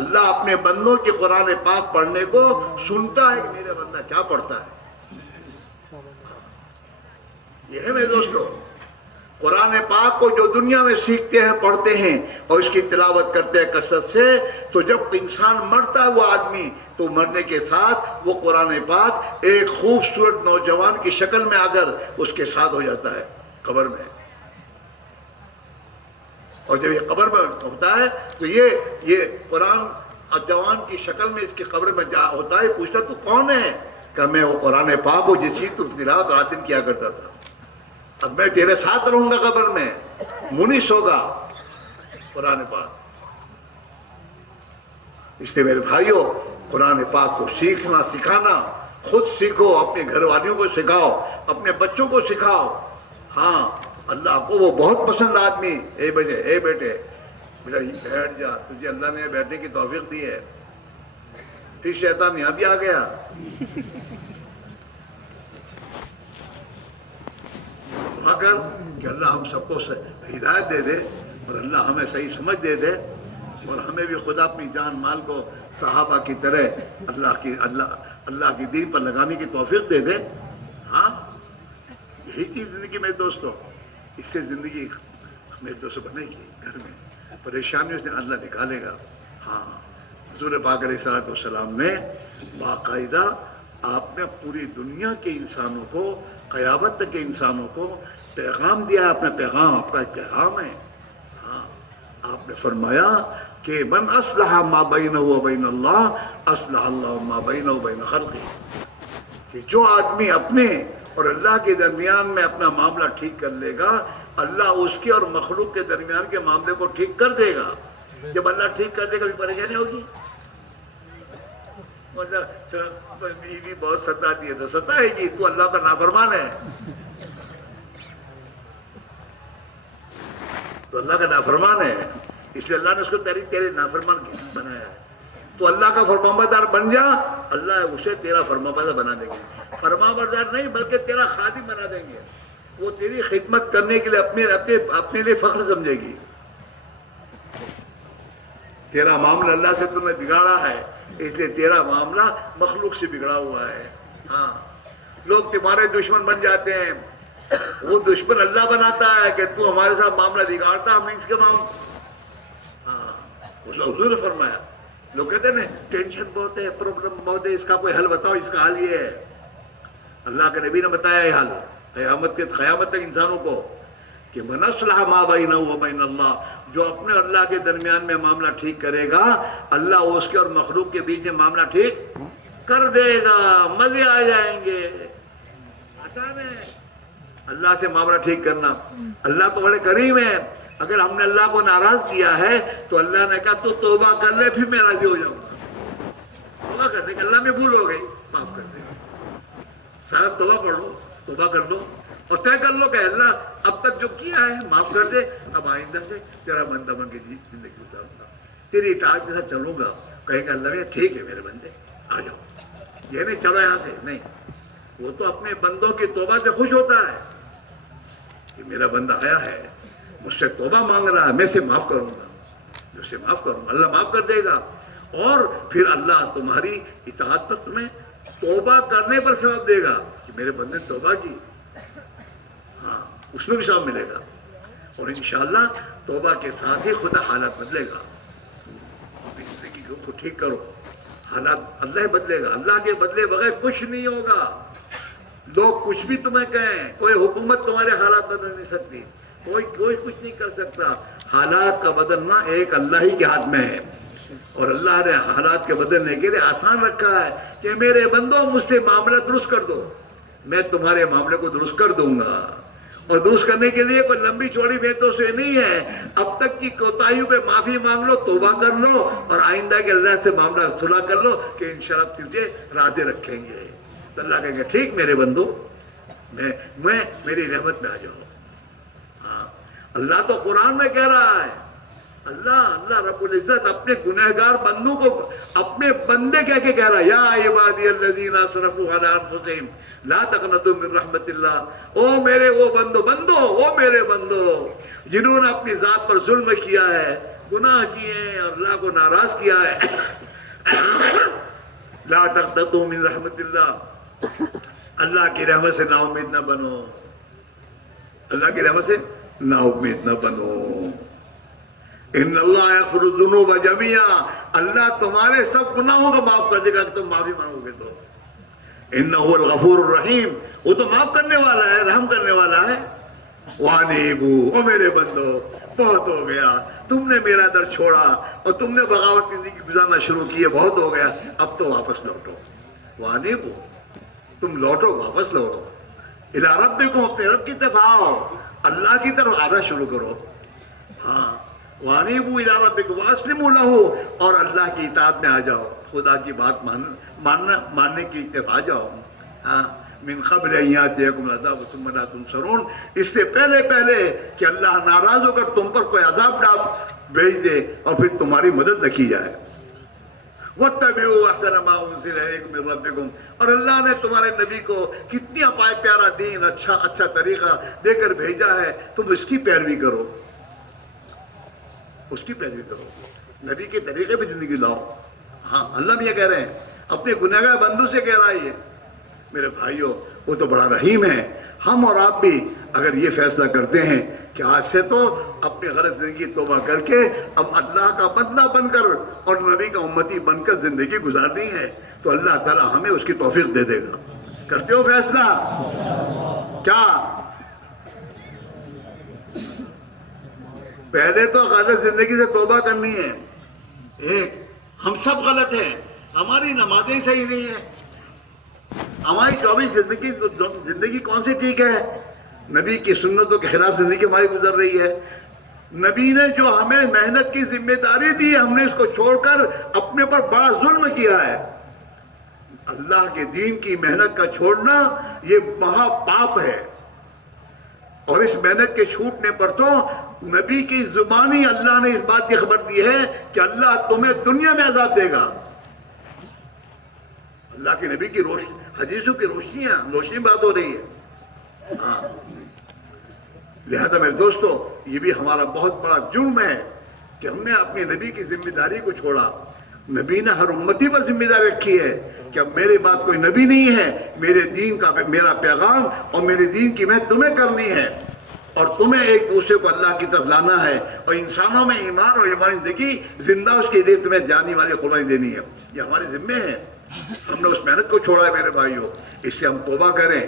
اللہ اپنے بندوں کی قرآن پاک پڑھنے کو سنتا ہے کہ میرے بندہ کیا پڑھتا ہے. یہ ہے میرے دوستو قرآن پاک کو جو دنیا میں سیکھتے ہیں، پڑھتے ہیں اور اس کی تلاوت کرتے ہیں کثرت سے، تو جب انسان مرتا ہے وہ آدمی تو مرنے کے ساتھ وہ قرآن پاک ایک خوبصورت نوجوان کی شکل میں آ کر اس کے ساتھ ہو جاتا ہے قبر میں. اور جب یہ قبر میں ہوتا ہے تو یہ قرآن جوان کی شکل میں اس کی قبر میں ہوتا ہے. پوچھتا تو کون ہے؟ کہ میں وہ قرآن پاک ہوں جس چیز تم تلاوت رات دن کیا کرتا تھا. اب میں تیرے ساتھ رہوں گا قبر میں، منس ہوگا قرآن پاک. اس لیے میرے بھائیوں قرآن پاک کو سیکھنا سکھانا، خود سیکھو، اپنے گھر والیوں کو سکھاؤ، اپنے بچوں کو سکھاؤ. ہاں اللہ کو وہ بہت پسند آدمی. اے بیٹے بیٹا بیٹھ جا، تجھے اللہ نے بیٹھنے کی توفیق دی ہے. پھر شیطان یہاں بھی آ گیا. مگر کہ اللہ ہم سب کو ہدایت دے دے اور اللہ ہمیں صحیح سمجھ دے دے اور ہمیں بھی خدا اپنی جان مال کو صحابہ کی طرح اللہ کی دین پر لگانے کی توفیق دے دے. ہاں یہی چیز زندگی میں دوستوں، اس سے زندگی میرے دوستوں بنے گی. گھر میں پریشانیوں سے اللہ نکالے گا. ہاں حضور پاک علیہ الصلوۃ والسلام نے باقاعدہ آپ نے پوری دنیا کے انسانوں کو، قیامت تک کے انسانوں کو پیغام دیا. اپنا پیغام آپ کا ایک پیغام ہے. ہاں آپ نے فرمایا کہ من اصلح ما بینہ و بین اللہ اصلح اللہ ما بینہ و بین خلقہ، کہ جو آدمی اپنے اور اللہ کے درمیان میں اپنا معاملہ ٹھیک کر لے گا اللہ اس کے اور مخلوق کے درمیان کے معاملے کو ٹھیک کر دے گا. جب اللہ ٹھیک کر دے گا بھی پریشانی ہوگی. بیوی بہت ستاتی ہے تو ستائے گی، تو اللہ کا نافرمان ہے. تو اللہ کا نافرمان ہے، اس لیے اللہ نے اس کو تیرے نافرمان بنایا ہے. تو اللہ کا فرمانبردار بن جا، اللہ اسے تیرا فرمانبردار بنا دیں گے. فرمانبردار نہیں بلکہ تیرا خادم بنا دیں گے. وہ تیری خدمت کرنے کے لیے اپنے لیے فخر سمجھے گی. تیرا معاملہ اللہ سے تم نے بگاڑا ہے، اس لیے تیرا معاملہ مخلوق سے بگڑا ہوا ہے. ہاں، لوگ تمہارے دشمن بن جاتے ہیں، وہ دشمن اللہ بناتا ہے کہ تو ہمارے ساتھ معاملہ بگاڑتا، ہم اس کے معاملہ. ہاں، حضور نے فرمایا. لوگ کہتے ہیں نا ٹینشن بہت ہے، پرابلم بہت ہے، اس کا کوئی حل بتاؤ. اس کا حل یہ ہے، اللہ کے نبی نے بتایا یہ حل قیامت تک انسانوں کو کہ من اصلح ما بینہ و بین اللہ، جو اپنے اور اللہ کے درمیان میں معاملہ ٹھیک کرے گا، اللہ اس کے اور مخلوق کے بیچ میں معاملہ ٹھیک کر دے گا. مزے آ جائیں گے. آسان ہے اللہ سے معاملہ ٹھیک کرنا. اللہ تو بڑے کریم ہے. اگر ہم نے اللہ کو ناراض کیا ہے تو اللہ نے کہا تو توبہ کر لے، پھر میں راضی ہو جاؤں گا. توبہ کر دے کہ اللہ میں بھول ہو گئی، معاف کر دے گا. صاحب توبہ پڑھ لو، توبہ کر لو اور طے کر لو کہ اللہ اب تک جو کیا ہے معاف کر دے، اب آئندہ سے تیرا بندہ بن کے زندگی گزاروں گا، تیری اطاعت کے ساتھ چلوں گا. کہے گا اللہ میں ٹھیک ہے میرے بندے آ جاؤ. یہ نہیں چلو یہاں سے، نہیں. وہ تو اپنے بندوں کی توبہ سے خوش ہوتا ہے کہ میرا بندہ آیا ہے، مجھ سے توبہ مانگ رہا ہے، میں اسے معاف کروں گا. جو اسے معاف کروں گا اللہ معاف کر دے گا. اور پھر اللہ تمہاری اطاعت پر تمہیں توبہ کرنے پر ثواب دے گا کہ میرے بندے نے توبہ کی. ہاں، اس میں بھی ثواب ملے گا. اور انشاءاللہ توبہ کے ساتھ ہی خدا حالت بدلے گا. زندگی کو ٹھیک کرو، حالات اللہ بدلے گا. اللہ کے بدلے بغیر کچھ نہیں ہوگا. لوگ کچھ بھی تمہیں کہیں، کوئی حکومت تمہارے حالات بدل نہیں سکتی، کوئی کچھ نہیں کر سکتا. حالات کا بدلنا ایک اللہ ہی کے ہاتھ میں ہے. اور اللہ نے حالات کے بدلنے کے لیے آسان رکھا ہے کہ میرے بندوں مجھ سے معاملہ درست کر دو، میں تمہارے معاملے کو درست کر دوں گا. اور درست کرنے کے لیے کوئی لمبی چوڑی باتوں سے نہیں ہے. اب تک کی کوتاہیوں پہ معافی مانگ لو، توبہ کر لو اور آئندہ کے اللہ سے معاملہ صلح کر لو کہ انشاءاللہ تجھے راضی رکھیں گے. تو اللہ کہیں گے ٹھیک میرے بندو، میں میری رحمت میں آ جاؤ. ہاں، اللہ تو قرآن میں کہہ رہا ہے، اللہ رب العزت اپنے گنہگار بندوں کو اپنے بندے کہہ رہا ہے، یا عبادی الذین اسرفوا علی انفسہم لا تقنطوا من رحمت اللہ. او میرے وہ بندو او میرے بندو جنہوں نے اپنی ذات پر ظلم کیا ہے، گناہ کیے ہیں اور اللہ کو ناراض کیا ہے، لا تقنطوا من رحمت اللہ. اللہ کی رحمت سے نا امید نہ بنو، اللہ کی رحمت سے نا امید نہ بنو. ان اللہ یغفر الذنوب جميعا، اللہ تمہارے سب گناہوں کو معاف کر دے گا کہ تم معافی مانگو گے تو. انہ هو الغفور الرحیم، وہ تو معاف کرنے والا ہے، رحم کرنے والا ہے. وانیبوا، او میرے بندو بہت ہو گیا، تم نے میرا در چھوڑا اور تم نے بغاوت کی زندگی گزارنا شروع کی ہے، بہت ہو گیا، اب تو واپس لوٹو. وانیبوا، تم لوٹو، واپس لوٹو. الی ربکم، اپنے رب کی طرف آؤ، اللہ کی طرف آنا شروع کرو. ہاں، وانیبوا الی ربکم واسلموا لہ، اور اللہ کی اطاعت میں آ جاؤ، خدا کی بات ماننے کی طرف آ جاؤ. ہاں، من قبل ان یاتیکم العذاب ثم لا تنصرون، اس سے پہلے کہ اللہ ناراض ہو کر تم پر کوئی عذاب بھیج دے اور پھر تمہاری مدد نہ کی جائے. وَاتَّبِعُوا أَحْسَنَ مَا أُنزِلَ إِلَيْكُم مِّن رَّبِّكُم، اور اللہ نے تمہارے نبی کو کتنی پیارا دین، اچھا طریقہ دے کر بھیجا ہے، تم اس کی پیروی کرو، اس کی پیروی کرو، نبی کے طریقے پہ زندگی لاؤ. ہاں، اللہ بھی یہ کہہ رہے ہیں، اپنے گنہگار بندوں سے کہہ رہا ہے. میرے بھائیوں، وہ تو بڑا رحیم ہے. ہم اور آپ بھی اگر یہ فیصلہ کرتے ہیں کہ آج سے تو اپنی غلط زندگی توبہ کر کے اب اللہ کا بندہ بن کر اور نبی کا امتی بن کر زندگی گزارنی ہے، تو اللہ تعالیٰ ہمیں اس کی توفیق دے دے گا. کرتے ہو فیصلہ؟ کیا پہلے تو غلط زندگی سے توبہ کرنی ہے. ایک، ہم سب غلط ہیں، ہماری نمازیں صحیح نہیں ہیں، ہماری 24 زندگی کون سی ٹھیک ہے؟ نبی کی سنتوں کے خلاف زندگی ہماری گزر رہی ہے. نبی نے جو ہمیں محنت کی ذمہ داری دی، ہم نے اس کو چھوڑ کر اپنے پر بڑا ظلم کیا ہے. اللہ کے دین کی محنت کا چھوڑنا یہ مہا پاپ ہے. اور اس محنت کے چھوٹنے پر تو نبی کی زبانی اللہ نے اس بات کی خبر دی ہے کہ اللہ تمہیں دنیا میں عذاب دے گا. اللہ کے نبی کی روشنی، حدیثوں کی روشنی بات ہو رہی ہے. ہاں، لہذا میرے دوستو، یہ بھی ہمارا بہت بڑا جرم ہے کہ ہم نے اپنے نبی کی ذمہ داری کو چھوڑا. نبی نے ہر امتی پر ذمہ داری رکھی ہے کہ اب میرے بعد کوئی نبی نہیں ہے، میرے دین کا میرا پیغام اور میرے دین کی محنت تمہیں کرنی ہے، اور تمہیں ایک دوسرے کو اللہ کی طرف لانا ہے، اور انسانوں میں ایمان اور ایمانی زندگی زندہ اس کے لیے تمہیں جانی والی قربانی دینی ہے. یہ ہمارے ذمے ہے. ہم نے اس محنت کو چھوڑا ہے میرے بھائیوں. اس سے ہم توبہ کریں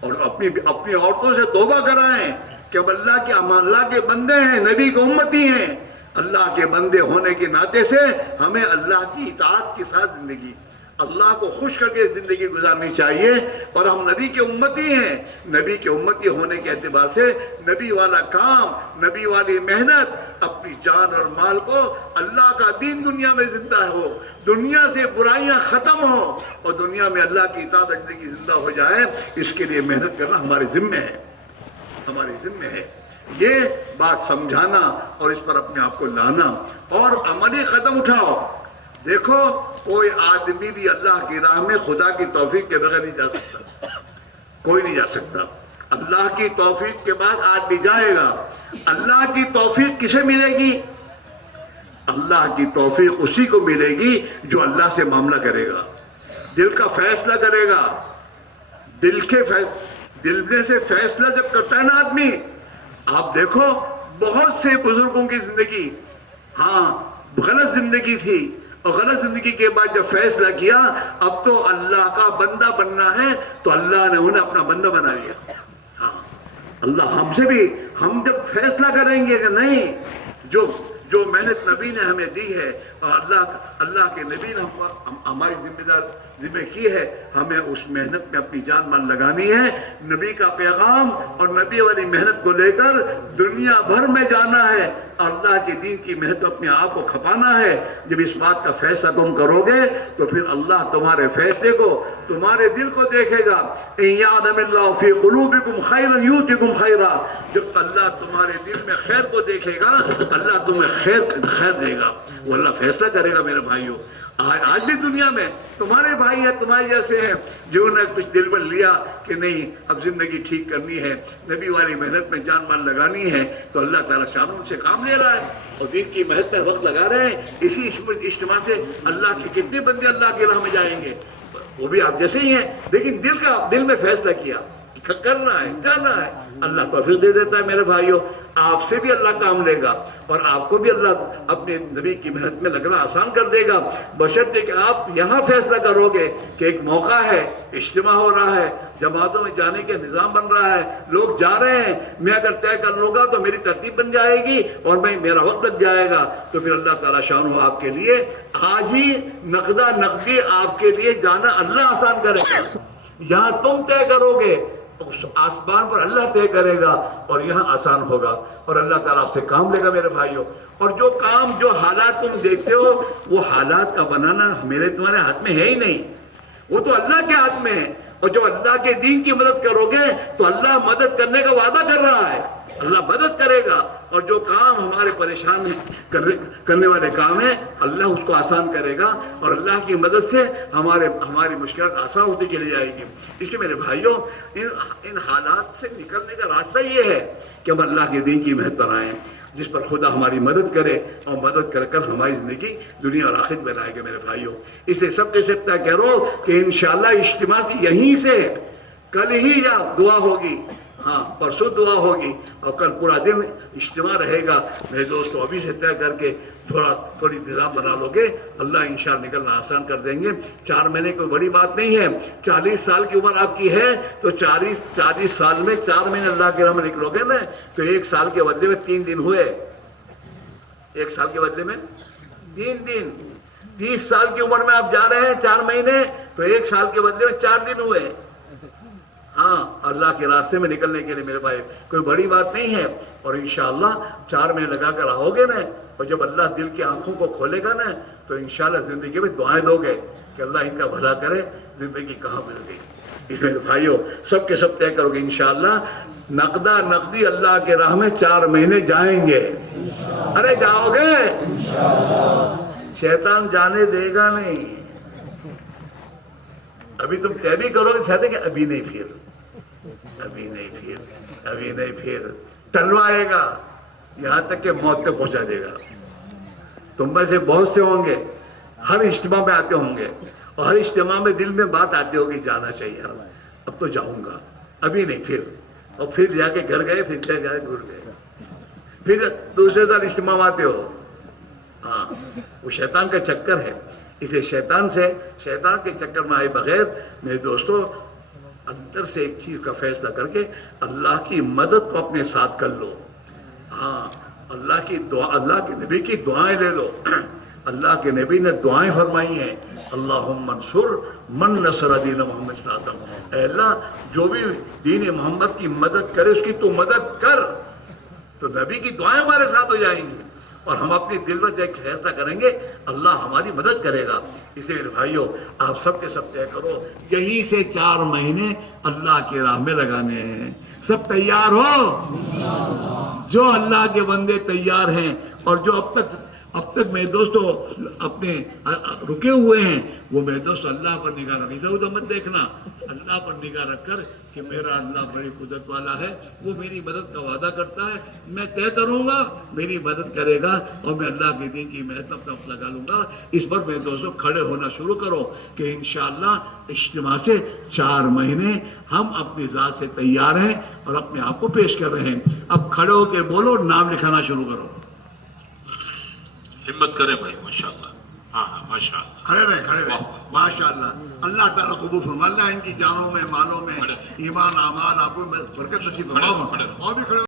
اور اپنی عورتوں سے توبہ کرائیں کہ اب اللہ کے بندے ہیں، نبی کے امتی ہیں. اللہ کے بندے ہونے کے ناطے سے ہمیں اللہ کی اطاعت کے ساتھ زندگی، اللہ کو خوش کر کے زندگی گزارنی چاہیے. اور ہم نبی کے امتی ہیں. نبی کے امتی ہونے کے اعتبار سے نبی والا کام، نبی والی محنت، اپنی جان اور مال کو اللہ کا دین دنیا میں زندہ ہو، دنیا سے برائیاں ختم ہو اور دنیا میں اللہ کی اطاعت زندگی زندہ ہو جائے، اس کے لیے محنت کرنا ہمارے ذمے ہے. ہمارے ذمے ہے یہ بات سمجھانا اور اس پر اپنے آپ کو لانا اور عملی قدم اٹھاؤ. دیکھو، کوئی آدمی بھی اللہ کی راہ میں خدا کی توفیق کے بغیر نہیں جا سکتا. کوئی نہیں جا سکتا. اللہ کی توفیق کے بعد آدمی جائے گا. اللہ کی توفیق کسے ملے گی؟ اللہ کی توفیق اسی کو ملے گی جو اللہ سے معاملہ کرے گا، دل کا فیصلہ کرے گا. دل میں سے فیصلہ جب کرتا ہے نا آدمی، آپ دیکھو بہت سے بزرگوں کی زندگی، ہاں غلط زندگی تھی، اور غلط زندگی کے بعد جب فیصلہ کیا اب تو اللہ کا بندہ بننا ہے تو اللہ نے انہیں اپنا بندہ بنا لیا. ہاں، اللہ ہم سے بھی، ہم جب فیصلہ کریں گے کہ نہیں، جو محنت نبی نے ہمیں دی ہے اور اللہ کے نبی نے ہماری ذمہ کی ہے، ہمیں اس محنت میں اپنی جان مال لگانی ہے. نبی کا پیغام اور نبی والی محنت کو لے کر دنیا بھر میں جانا ہے. اللہ کے دین کی محنت اپنے آپ کو کھپانا ہے. جب اس بات کا فیصلہ تم کرو گے تو پھر اللہ تمہارے فیصلے کو، تمہارے دل کو دیکھے گا. اِن یعلم اللہ فی قلوبکم خیرا یؤتکم خیرا. جب اللہ تمہارے دل میں خیر کو دیکھے گا، اللہ تمہیں خیر دے گا. وہ اللہ فیصلہ کرے گا. میرے بھائیوں، آج بھی دنیا میں تمہارے بھائی ہیں، تمہارے جیسے ہیں، جنہوں نے کچھ دل میں لیا کہ نہیں اب زندگی ٹھیک کرنی ہے، نبی والی محنت میں جان مال لگانی ہے، تو اللہ تعالیٰ شان ان سے کام لے رہا ہے اور دین کی محنت میں وقت لگا رہے ہیں. اسی اجتماع سے اللہ کے کتنے بندے اللہ کی راہ میں جائیں گے، وہ بھی آپ جیسے ہی ہیں، لیکن دل میں فیصلہ کیا کرنا ہے، جانا ہے. اللہ توفیق دے دیتا ہے. میرے بھائیوں، آپ سے بھی اللہ کام لے گا اور آپ کو بھی اللہ اپنے نبی کی محنت میں لگنا آسان کر دے گا، بشرطے کہ آپ یہاں فیصلہ کرو گے کہ ایک موقع ہے، اجتماع ہو رہا ہے، جماعتوں میں جانے کے نظام بن رہا ہے، لوگ جا رہے ہیں، میں اگر طے کر لوں گا تو میری ترتیب بن جائے گی اور میرا وقت لگ جائے گا، تو پھر اللہ تعالیٰ شان ہو آپ کے لیے آج ہی نقدی آپ کے لیے جانا اللہ آسان کرے گا. یہاں تم طے کرو گے، آسمان پر اللہ طے کرے گا اور یہاں آسان ہوگا اور اللہ تعالیٰ آپ سے کام لے گا. میرے بھائیوں، اور جو حالات تم دیکھتے ہو وہ حالات کا بنانا میرے تمہارے ہاتھ میں ہے ہی نہیں، وہ تو اللہ کے ہاتھ میں ہے. اور جو اللہ کے دین کی مدد کرو گے تو اللہ مدد کرنے کا وعدہ کر رہا ہے، اللہ مدد کرے گا. اور جو کام ہمارے پریشان کرنے والے کام ہیں اللہ اس کو آسان کرے گا اور اللہ کی مدد سے ہماری مشکلات آسان ہوتی چلی جائے گی. اس لیے میرے بھائیوں، ان حالات سے نکلنے کا راستہ یہ ہے کہ ہم اللہ کے دین کی محنت پر آئیں، جس پر خدا ہماری مدد کرے اور مدد کر کر ہماری زندگی دنیا اور آخرت بنائے گا. میرے بھائیوں، اس لیے سب کے ساتھ کہہ رہا ہوں کہ انشاءاللہ اجتماع سے یہیں سے کل ہی یا دعا ہوگی، ہاں پرسوں دعا ہوگی اور کل پورا دن اجتماع رہے گا. میرے دوستوں، ابھی سے طے کر کے تھوڑی نظام بنا لو گے، اللہ انشاءاللہ نکلنا آسان کر دیں گے. 4 مہینے کوئی بڑی بات نہیں ہے. 40 سال کی عمر آپ کی ہے تو 40 سال میں 4 مہینے اللہ کے راہ میں نکلو گے نا، تو 1 سال کے بدلے میں 3 دن ہوئے. 1 سال کے بدلے میں 3 دن. 30 سال کی عمر میں آپ جا رہے ہیں 4 مہینے، تو 1 سال کے بدلے میں 4 دن ہوئے. ہاں، اللہ کے راستے میں نکلنے کے لیے میرے بھائی کوئی بڑی بات نہیں ہے. اور انشاءاللہ 4 مہینے لگا کر آؤ گے نا، اور جب اللہ دل کی آنکھوں کو کھولے گا نا تو انشاءاللہ زندگی میں دعائیں دو گے کہ اللہ ان کا بھلا کرے. زندگی کہاں مل گئی. اس میں بھائیوں سب کے سب طے کرو گے انشاءاللہ نقدہ نقدی اللہ کے راہ میں 4 مہینے جائیں گے. ارے جاؤ گے؟ شیطان جانے دے گا نہیں. ابھی تم طے بھی کرو گے چاہتے کہ ابھی نہیں پھر ٹلوائے گا یہاں تک کہ موت تک پہنچا دے گا. تم میں سے بہت سے ہوں گے ہر اجتماع میں آتے ہوں گے اور ہر اجتماع میں دل میں بات آتی ہوگی جانا چاہیے اب تو جاؤں گا ابھی نہیں پھر. اور پھر جا کے گھر گئے پھر گھر گئے پھر دوسرے سال اجتماع میں آتے ہو. ہاں وہ شیطان کا چکر ہے. اس لیے شیطان کے چکر میں آئے بغیر میرے دوستو اندر سے ایک چیز کا فیصلہ کر کے اللہ کی مدد کو اپنے ساتھ کر لو. ہاں اللہ کی دعا اللہ کے نبی کی دعائیں لے لو. اللہ کے نبی نے دعائیں فرمائی ہیں اللہم منصور من نصر دین محمد صلی اللہ علیہ وسلم. اے اللہ جو بھی دین محمد کی مدد کرے اس کی تو مدد کر. تو نبی کی دعائیں ہمارے ساتھ ہو جائیں گی اور ہم اپنی دل میں ایک فیصلہ کریں گے اللہ ہماری مدد کرے گا. اس لیے میرے بھائیوں آپ سب کے سب طے کرو یہیں سے 4 مہینے اللہ کی راہ میں لگانے ہیں. سب تیار ہو؟ جو اللہ کے بندے تیار ہیں اور جو اب تک میرے دوستو اپنے رکے ہوئے ہیں وہ میرے دوست اللہ پر نگاہ رکھ. ادھر ادھر مت دیکھنا. اللہ پر نگاہ رکھ کر کہ میرا اللہ بڑی قدرت والا ہے وہ میری مدد کا وعدہ کرتا ہے. میں طے کروں گا میری مدد کرے گا اور میں اللہ کے دین کی محنت اپنا لگا لوں گا. اس پر میرے دوستو کھڑے ہونا شروع کرو کہ انشاءاللہ اجتماع سے 4 مہینے ہم اپنی ذات سے تیار ہیں اور اپنے آپ کو پیش کر رہے ہیں. اب کھڑے ہو کے بولو نام لکھانا شروع کرو. ہمت کریں بھائی ماشاءاللہ. ہاں ماشاءاللہ کھڑے رہے ماشاءاللہ. اللہ تعالیٰ قبول فرما. اللہ ان کی جانوں میں مالوں میں ایمان اعمال آپ کو برکت نصیب فرما. اور بھی کھڑے